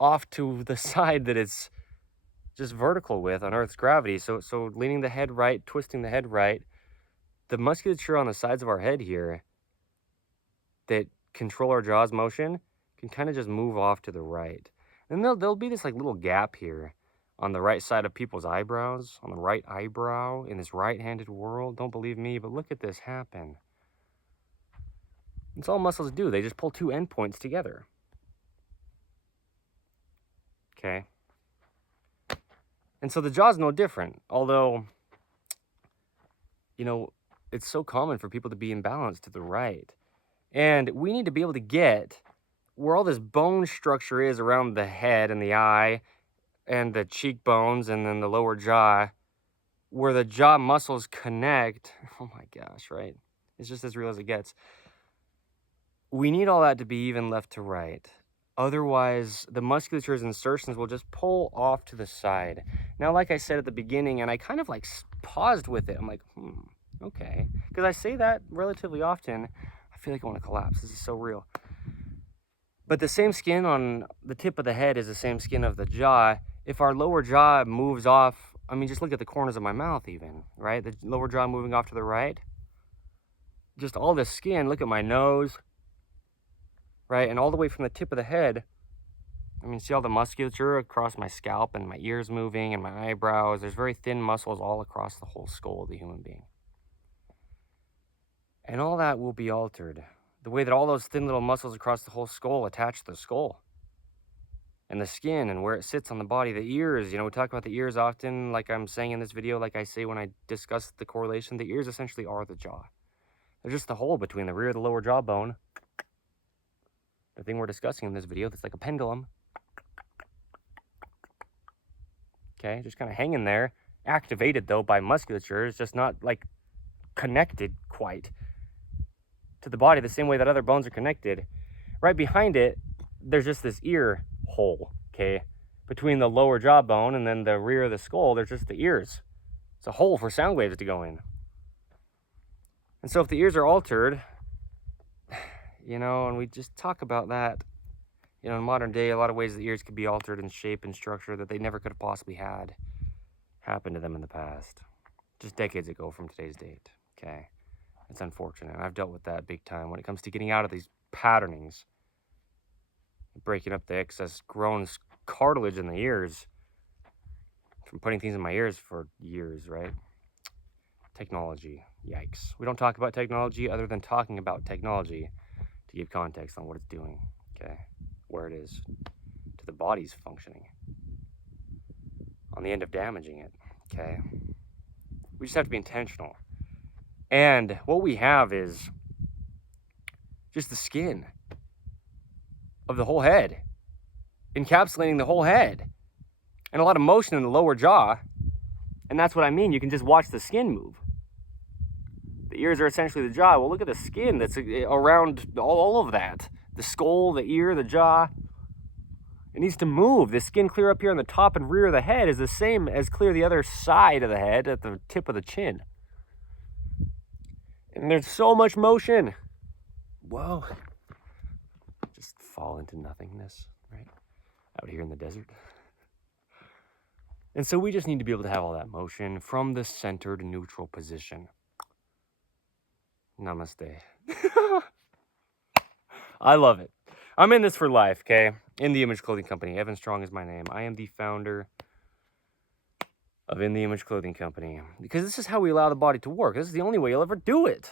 off to the side that it's just vertical with on Earth's gravity. So leaning the head right, twisting the head right, the musculature on the sides of our head here that control our jaw's motion can kind of just move off to the right. And there'll be this like little gap here on the right side of people's eyebrows, on the right eyebrow in this right-handed world. Don't believe me, but look at this happen. That's all muscles do. They just pull two endpoints together. Okay. And so the jaw's no different, although, you know, it's so common for people to be imbalanced to the right. And we need to be able to get where all this bone structure is around the head and the eye and the cheekbones and then the lower jaw, where the jaw muscles connect. Oh my gosh, right? It's just as real as it gets. We need all that to be even left to right. Otherwise, the musculature's insertions will just pull off to the side. Now, like I said at the beginning, and I kind of like paused with it. I'm like, okay. Because I say that relatively often. I feel like I want to collapse. This is so real. But the same skin on the tip of the head is the same skin of the jaw. If our lower jaw moves off, I mean, just look at the corners of my mouth even, right? The lower jaw moving off to the right. Just all this skin, look at my nose, right? And all the way from the tip of the head, I mean, see all the musculature across my scalp and my ears moving and my eyebrows. There's very thin muscles all across the whole skull of the human being. And all that will be altered. The way that all those thin little muscles across the whole skull attach to the skull. And the skin and where it sits on the body. The ears, you know, we talk about the ears often, like I'm saying in this video, like I say when I discuss the correlation. The ears essentially are the jaw. They're just the hole between the rear of the lower jawbone, the thing we're discussing in this video that's like a pendulum. Okay, just kind of hanging there, activated though by musculature. It's just not like connected quite to the body the same way that other bones are connected. Right behind it, there's just this ear hole, okay? Between the lower jawbone and then the rear of the skull, there's just the ears. It's a hole for sound waves to go in. And so if the ears are altered, you know, and we just talk about that, you know, in modern day, a lot of ways the ears could be altered in shape and structure that they never could have possibly had happen to them in the past. Just decades ago from today's date, okay? It's unfortunate. I've dealt with that big time when it comes to getting out of these patternings, breaking up the excess grown cartilage in the ears from putting things in my ears for years, right? Technology, yikes. We don't talk about technology other than talking about technology to give context on what it's doing, okay? Where it is to the body's functioning. on the end of damaging it, okay? We just have to be intentional. And what we have is just the skin of the whole head, encapsulating the whole head, and a lot of motion in the lower jaw. And that's what I mean. You can just watch the skin move. The ears are essentially the jaw. Well, look at the skin that's around all of that. The skull, the ear, the jaw. It needs to move. The skin clear up here on the top and rear of the head is the same as clear the other side of the head at the tip of the chin. And there's so much motion. Whoa. Just fall into nothingness, right? Out here in the desert. And so we just need to be able to have all that motion from the centered neutral position. Namaste. I love it. I'm in this for life, okay? In the Image Clothing Company. Evan Strong is my name. I am the founder of In the Image Clothing Company. Because this is how we allow the body to work. This is the only way you'll ever do it.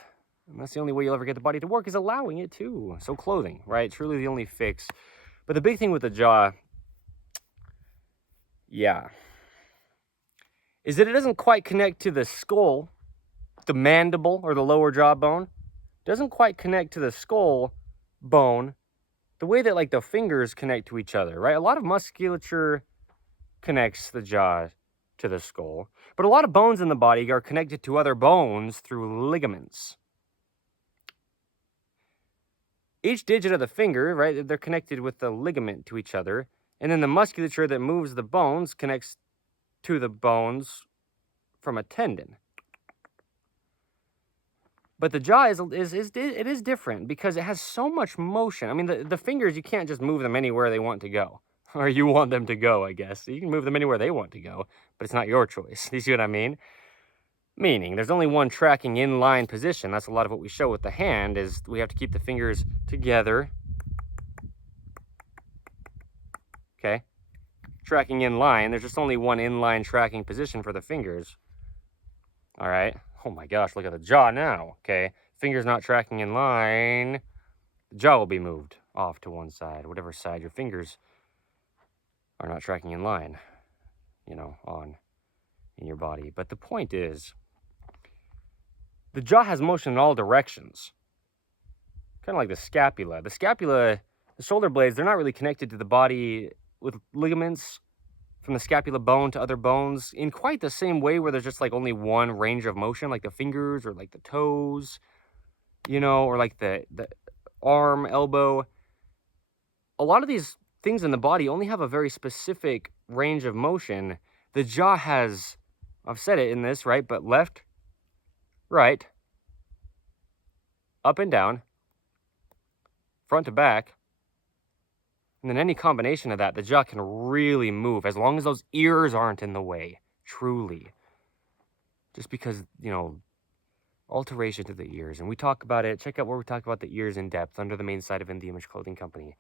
And that's the only way you'll ever get the body to work, is allowing it to. So clothing, right? Truly the only fix. But the big thing with the jaw, yeah, is that it doesn't quite connect to the skull, the mandible or the lower jaw bone. It doesn't quite connect to the skull bone the way that like the fingers connect to each other, right? A lot of musculature connects the jaw to the skull, but a lot of bones in the body are connected to other bones through ligaments. Each digit of the finger, right, they're connected with the ligament to each other, and then the musculature that moves the bones connects to the bones from a tendon. But the jaw is different because it has so much motion. I mean, the fingers, you can't just move them anywhere they want to go. Or you want them to go, I guess. You can move them anywhere they want to go, but it's not your choice. You see what I mean? Meaning, there's only one tracking in-line position. That's a lot of what we show with the hand, is we have to keep the fingers together. Okay? Tracking in line. There's just only one in-line tracking position for the fingers. All right? Oh my gosh, look at the jaw now, okay? Fingers not tracking in line. The jaw will be moved off to one side, whatever side your fingers are not tracking in line, you know, on in your body. But the point is, the jaw has motion in all directions. Kind of like the scapula. The scapula, the shoulder blades, they're not really connected to the body with ligaments from the scapula bone to other bones in quite the same way, where there's just like only one range of motion, like the fingers or like the toes, you know, or like the arm, elbow. A lot of these things in the body only have a very specific range of motion. The jaw has, I've said it in this, right? But left, right, up and down, front to back. And then any combination of that, the jaw can really move as long as those ears aren't in the way, truly. Just because, you know, alteration to the ears. And we talk about it. Check out where we talk about the ears in depth under the main site of In the Image Clothing Company.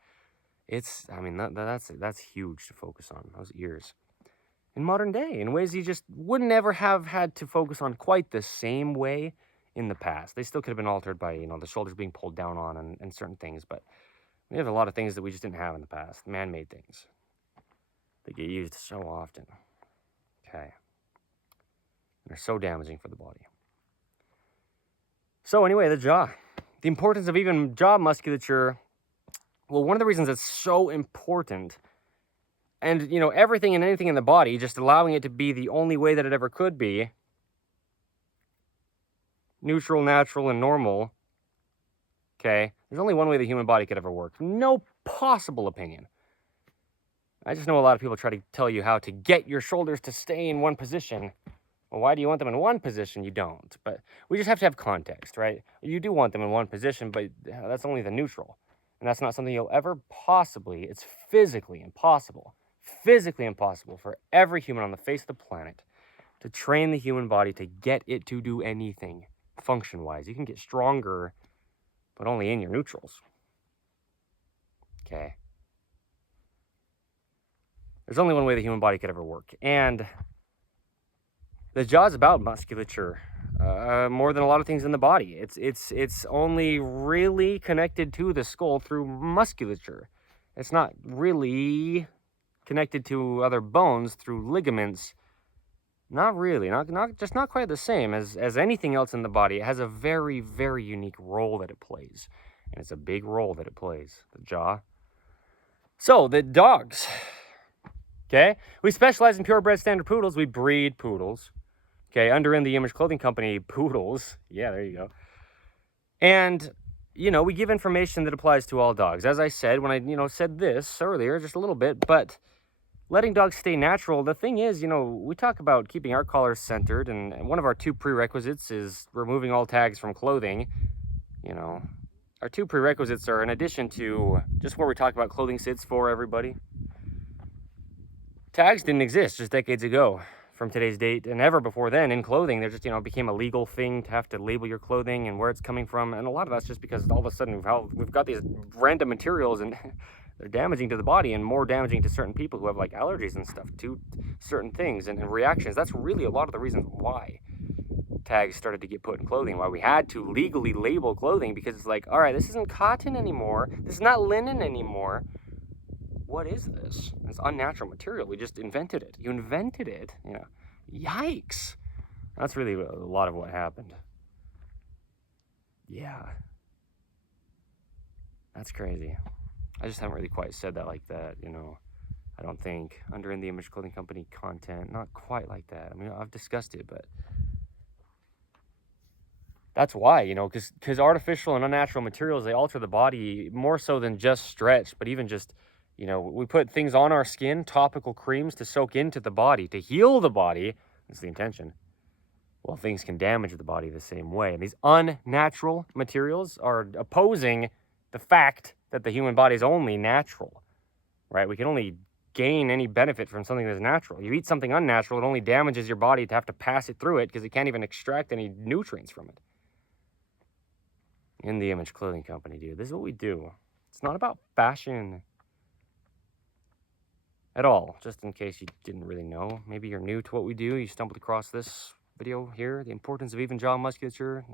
It's, I mean, that's huge to focus on, those ears. In modern day, in ways you just wouldn't ever have had to focus on quite the same way in the past. They still could have been altered by, you know, the shoulders being pulled down on and certain things, but we have a lot of things that we just didn't have in the past, man-made things. They get used so often. Okay. They're so damaging for the body. So anyway, the jaw. The importance of even jaw musculature. Well, one of the reasons it's so important, and, you know, everything and anything in the body, just allowing it to be the only way that it ever could be, neutral, natural, and normal, okay? There's only one way the human body could ever work. No possible opinion. I just know a lot of people try to tell you how to get your shoulders to stay in one position. Well, why do you want them in one position? You don't. But we just have to have context, right? You do want them in one position, but that's only the neutral. And that's not something you'll ever possibly, it's physically impossible for every human on the face of the planet to train the human body to get it to do anything function-wise. You can get stronger, but only in your neutrals. Okay? There's only one way the human body could ever work. And the jaw is about musculature more than a lot of things in the body. It's only really connected to the skull through musculature. It's not really connected to other bones through ligaments. Not really, not quite the same as anything else in the body. It has a very, very unique role that it plays. And it's a big role that it plays, the jaw. So, the dogs, okay? We specialize in purebred standard poodles. We breed poodles, okay? Under In The Image Clothing Company, poodles. Yeah, there you go. And, we give information that applies to all dogs. As I said, when I, said this earlier, just a little bit, but letting dogs stay natural, the thing is, we talk about keeping our collars centered, and one of our 2 prerequisites is removing all tags from clothing. Our 2 prerequisites are, in addition to just where we talk about clothing sits for everybody. Tags didn't exist just decades ago from today's date, and ever before then in clothing. There just, became a legal thing to have to label your clothing and where it's coming from, and a lot of that's just because all of a sudden we've got these random materials, and they're damaging to the body and more damaging to certain people who have like allergies and stuff to certain things and reactions. That's really a lot of the reasons why tags started to get put in clothing, why we had to legally label clothing, because it's like, all right, this isn't cotton anymore, this is not linen anymore. What is this? It's unnatural material. We just invented it. You invented it, Yikes. That's really a lot of what happened. Yeah. That's crazy. I just haven't really quite said that like that, I don't think. Under In The Image Clothing Company content, not quite like that. I mean, I've discussed it, but that's why, because artificial and unnatural materials, they alter the body more so than just stretch, but even just, we put things on our skin, topical creams to soak into the body, to heal the body. That's the intention. Well, things can damage the body the same way. And these unnatural materials are opposing the fact that the human body is only natural, right? We can only gain any benefit from something that's natural. You eat something unnatural, it only damages your body to have to pass it through it because it can't even extract any nutrients from it. In The Image Clothing Company, dude. This is what we do. It's not about fashion at all, just in case you didn't really know. Maybe you're new to what we do. You stumbled across this video here, the importance of even jaw musculature,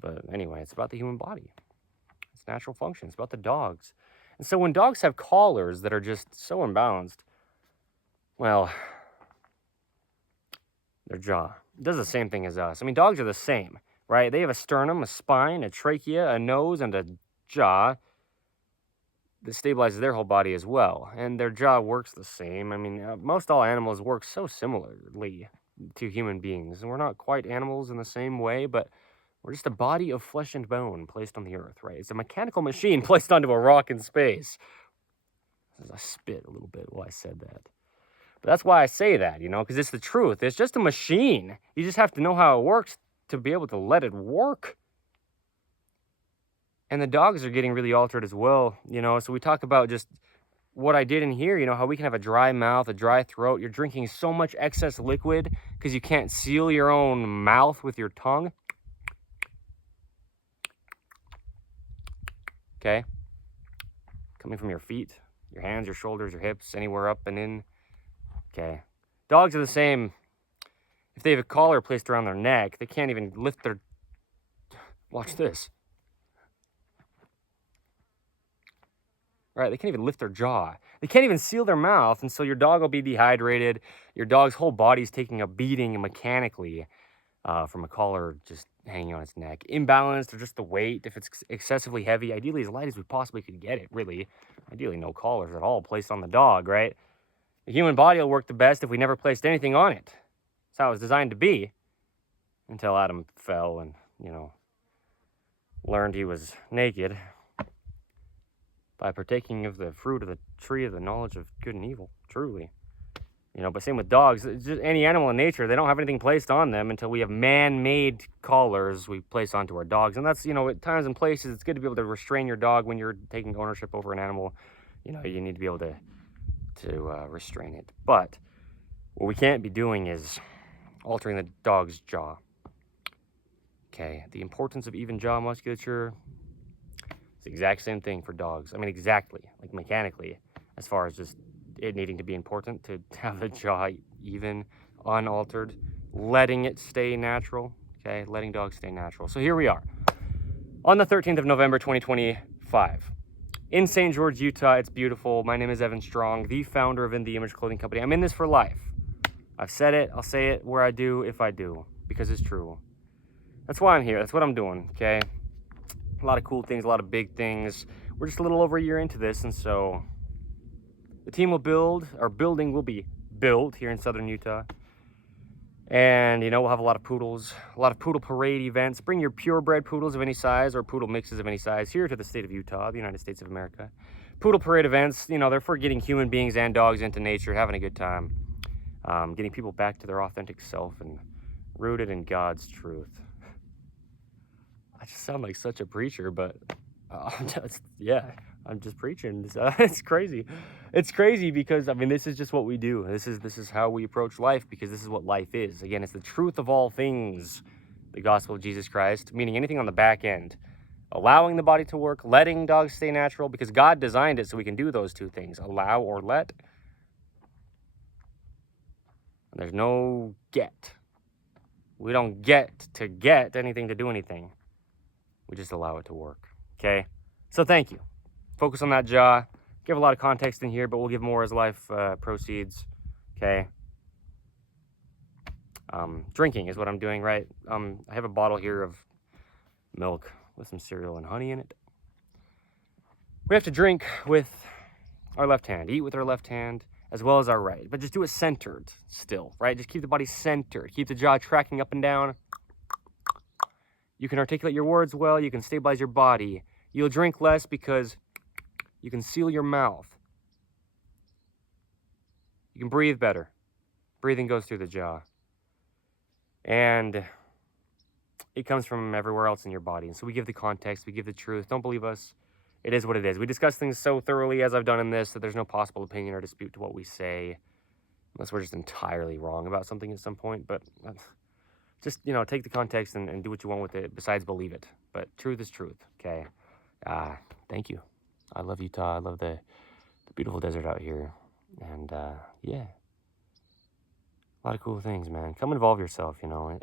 But anyway, it's about the human body. It's natural function. It's about the dogs. And so when dogs have collars that are just so imbalanced, well, their jaw does the same thing as us. I mean, dogs are the same, right? They have a sternum, a spine, a trachea, a nose, and a jaw that stabilizes their whole body as well. And their jaw works the same. I mean, most all animals work so similarly to human beings. And we're not quite animals in the same way, but we're just a body of flesh and bone placed on the earth, right? It's a mechanical machine placed onto a rock in space. I spit a little bit while I said that. But that's why I say that, because it's the truth. It's just a machine. You just have to know how it works to be able to let it work. And the dogs are getting really altered as well, So we talk about just what I did in here, how we can have a dry mouth, a dry throat. You're drinking so much excess liquid because you can't seal your own mouth with your tongue. Okay? Coming from your feet, your hands, your shoulders, your hips, anywhere up and in. Okay. Dogs are the same. If they have a collar placed around their neck, they can't even lift their... Watch this. Right, they can't even lift their jaw. They can't even seal their mouth, and so your dog will be dehydrated. Your dog's whole body's taking a beating mechanically from a collar just hanging on its neck. Imbalanced, or just the weight, if it's excessively heavy, ideally as light as we possibly could get it, really. Ideally no collars at all placed on the dog, right? The human body will work the best if we never placed anything on it. That's how it was designed to be. Until Adam fell and, learned he was naked by partaking of the fruit of the tree of the knowledge of good and evil, truly. But same with dogs. Just any animal in nature, they don't have anything placed on them until we have man-made collars we place onto our dogs. And that's, at times and places, it's good to be able to restrain your dog when you're taking ownership over an animal. You need to be able to restrain it. But what we can't be doing is altering the dog's jaw. Okay, the importance of even jaw musculature, it's the exact same thing for dogs. I mean, exactly, like mechanically, as far as just it needing to be important to have the jaw even, unaltered, letting it stay natural, okay? Letting dogs stay natural. So here we are, on the 13th of November, 2025. in St. George, Utah. It's beautiful. My name is Evan Strong, the founder of In the Image Clothing Company. I'm in this for life. I've said it. I'll say it where I do, if I do, because it's true. That's why I'm here. That's what I'm doing, okay? A lot of cool things, a lot of big things. We're just a little over a year into this, and so the team will build, our building will be built here in southern Utah. And, you know, we'll have a lot of poodles, a lot of poodle parade events. Bring your purebred poodles of any size or poodle mixes of any size here to the state of Utah, the United States of America. Poodle parade events, you know, they're for getting human beings and dogs into nature, having a good time. Getting people back to their authentic self and rooted in God's truth. I just sound like such a preacher, but yeah, I'm just preaching. It's crazy. It's crazy because, I mean, this is just what we do. This is how we approach life, because this is what life is. Again, it's the truth of all things, the gospel of Jesus Christ, meaning anything on the back end. Allowing the body to work, letting dogs stay natural, because God designed it so we can do those two things, allow or let. And there's no get. We don't get to get anything to do anything. We just allow it to work, okay? So thank you. Focus on that jaw. Give a lot of context in here, but we'll give more as life proceeds, okay? Drinking is what I'm doing, right? I have a bottle here of milk with some cereal and honey in it. We have to drink with our left hand, eat with our left hand, as well as our right, but just do it centered still, right? Just keep the body centered. Keep the jaw tracking up and down. You can articulate your words well. You can stabilize your body. You'll drink less because you can seal your mouth. You can breathe better. Breathing goes through the jaw. And it comes from everywhere else in your body. And so we give the context. We give the truth. Don't believe us. It is what it is. We discuss things so thoroughly, as I've done in this, that there's no possible opinion or dispute to what we say, unless we're just entirely wrong about something at some point. But just, you know, take the context and do what you want with it, besides believe it. But truth is truth, okay? Thank you. I love Utah. I love the beautiful desert out here. And, yeah. A lot of cool things, man. Come involve yourself, you know,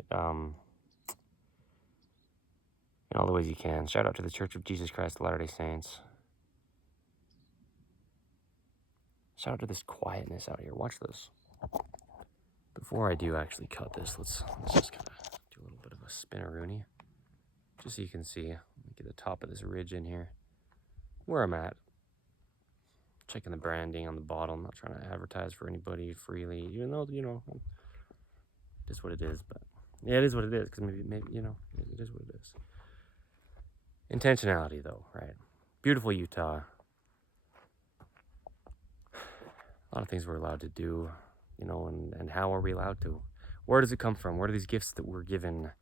in all the ways you can. Shout out to the Church of Jesus Christ of Latter-day Saints. Shout out to this quietness out here. Watch this. Before I do actually cut this, let's just kind of do a little bit of a spinneroonie, just so you can see. Get the top of this ridge in here, where I'm at. Checking the branding on the bottle. I'm not trying to advertise for anybody freely, even though, you know, it is what it is. But yeah, it is what it is, because maybe you know, it is what it is. Intentionality, though, right? Beautiful Utah. A lot of things we're allowed to do, you know, and how are we allowed to? Where does it come from? Where do these gifts that we're given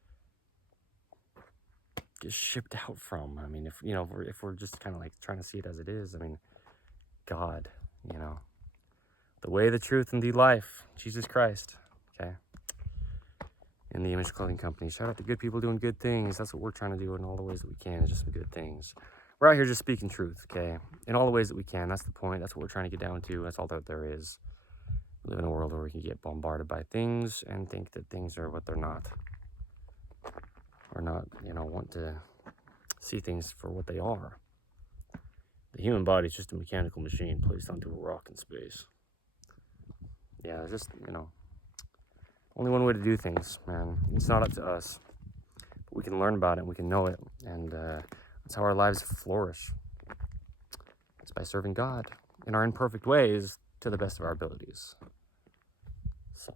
get shipped out from? I mean, if we're just kind of like trying to see it as it is, I mean, God, you know, the way, the truth, and the life, Jesus Christ, okay? In the Image Clothing Company. Shout out to good people doing good things. That's what we're trying to do in all the ways that we can, is just some good things. We're out here just speaking truth, okay? In all the ways that we can. That's the point. That's what we're trying to get down to. That's all that there is. We live in a world where we can get bombarded by things and think that things are what they're not. Or not, you know, want to see things for what they are. The human body is just a mechanical machine placed onto a rock in space. Yeah, just, you know, only one way to do things, man. It's not up to us. But we can learn about it, and we can know it, and that's how our lives flourish. It's by serving God in our imperfect ways to the best of our abilities. So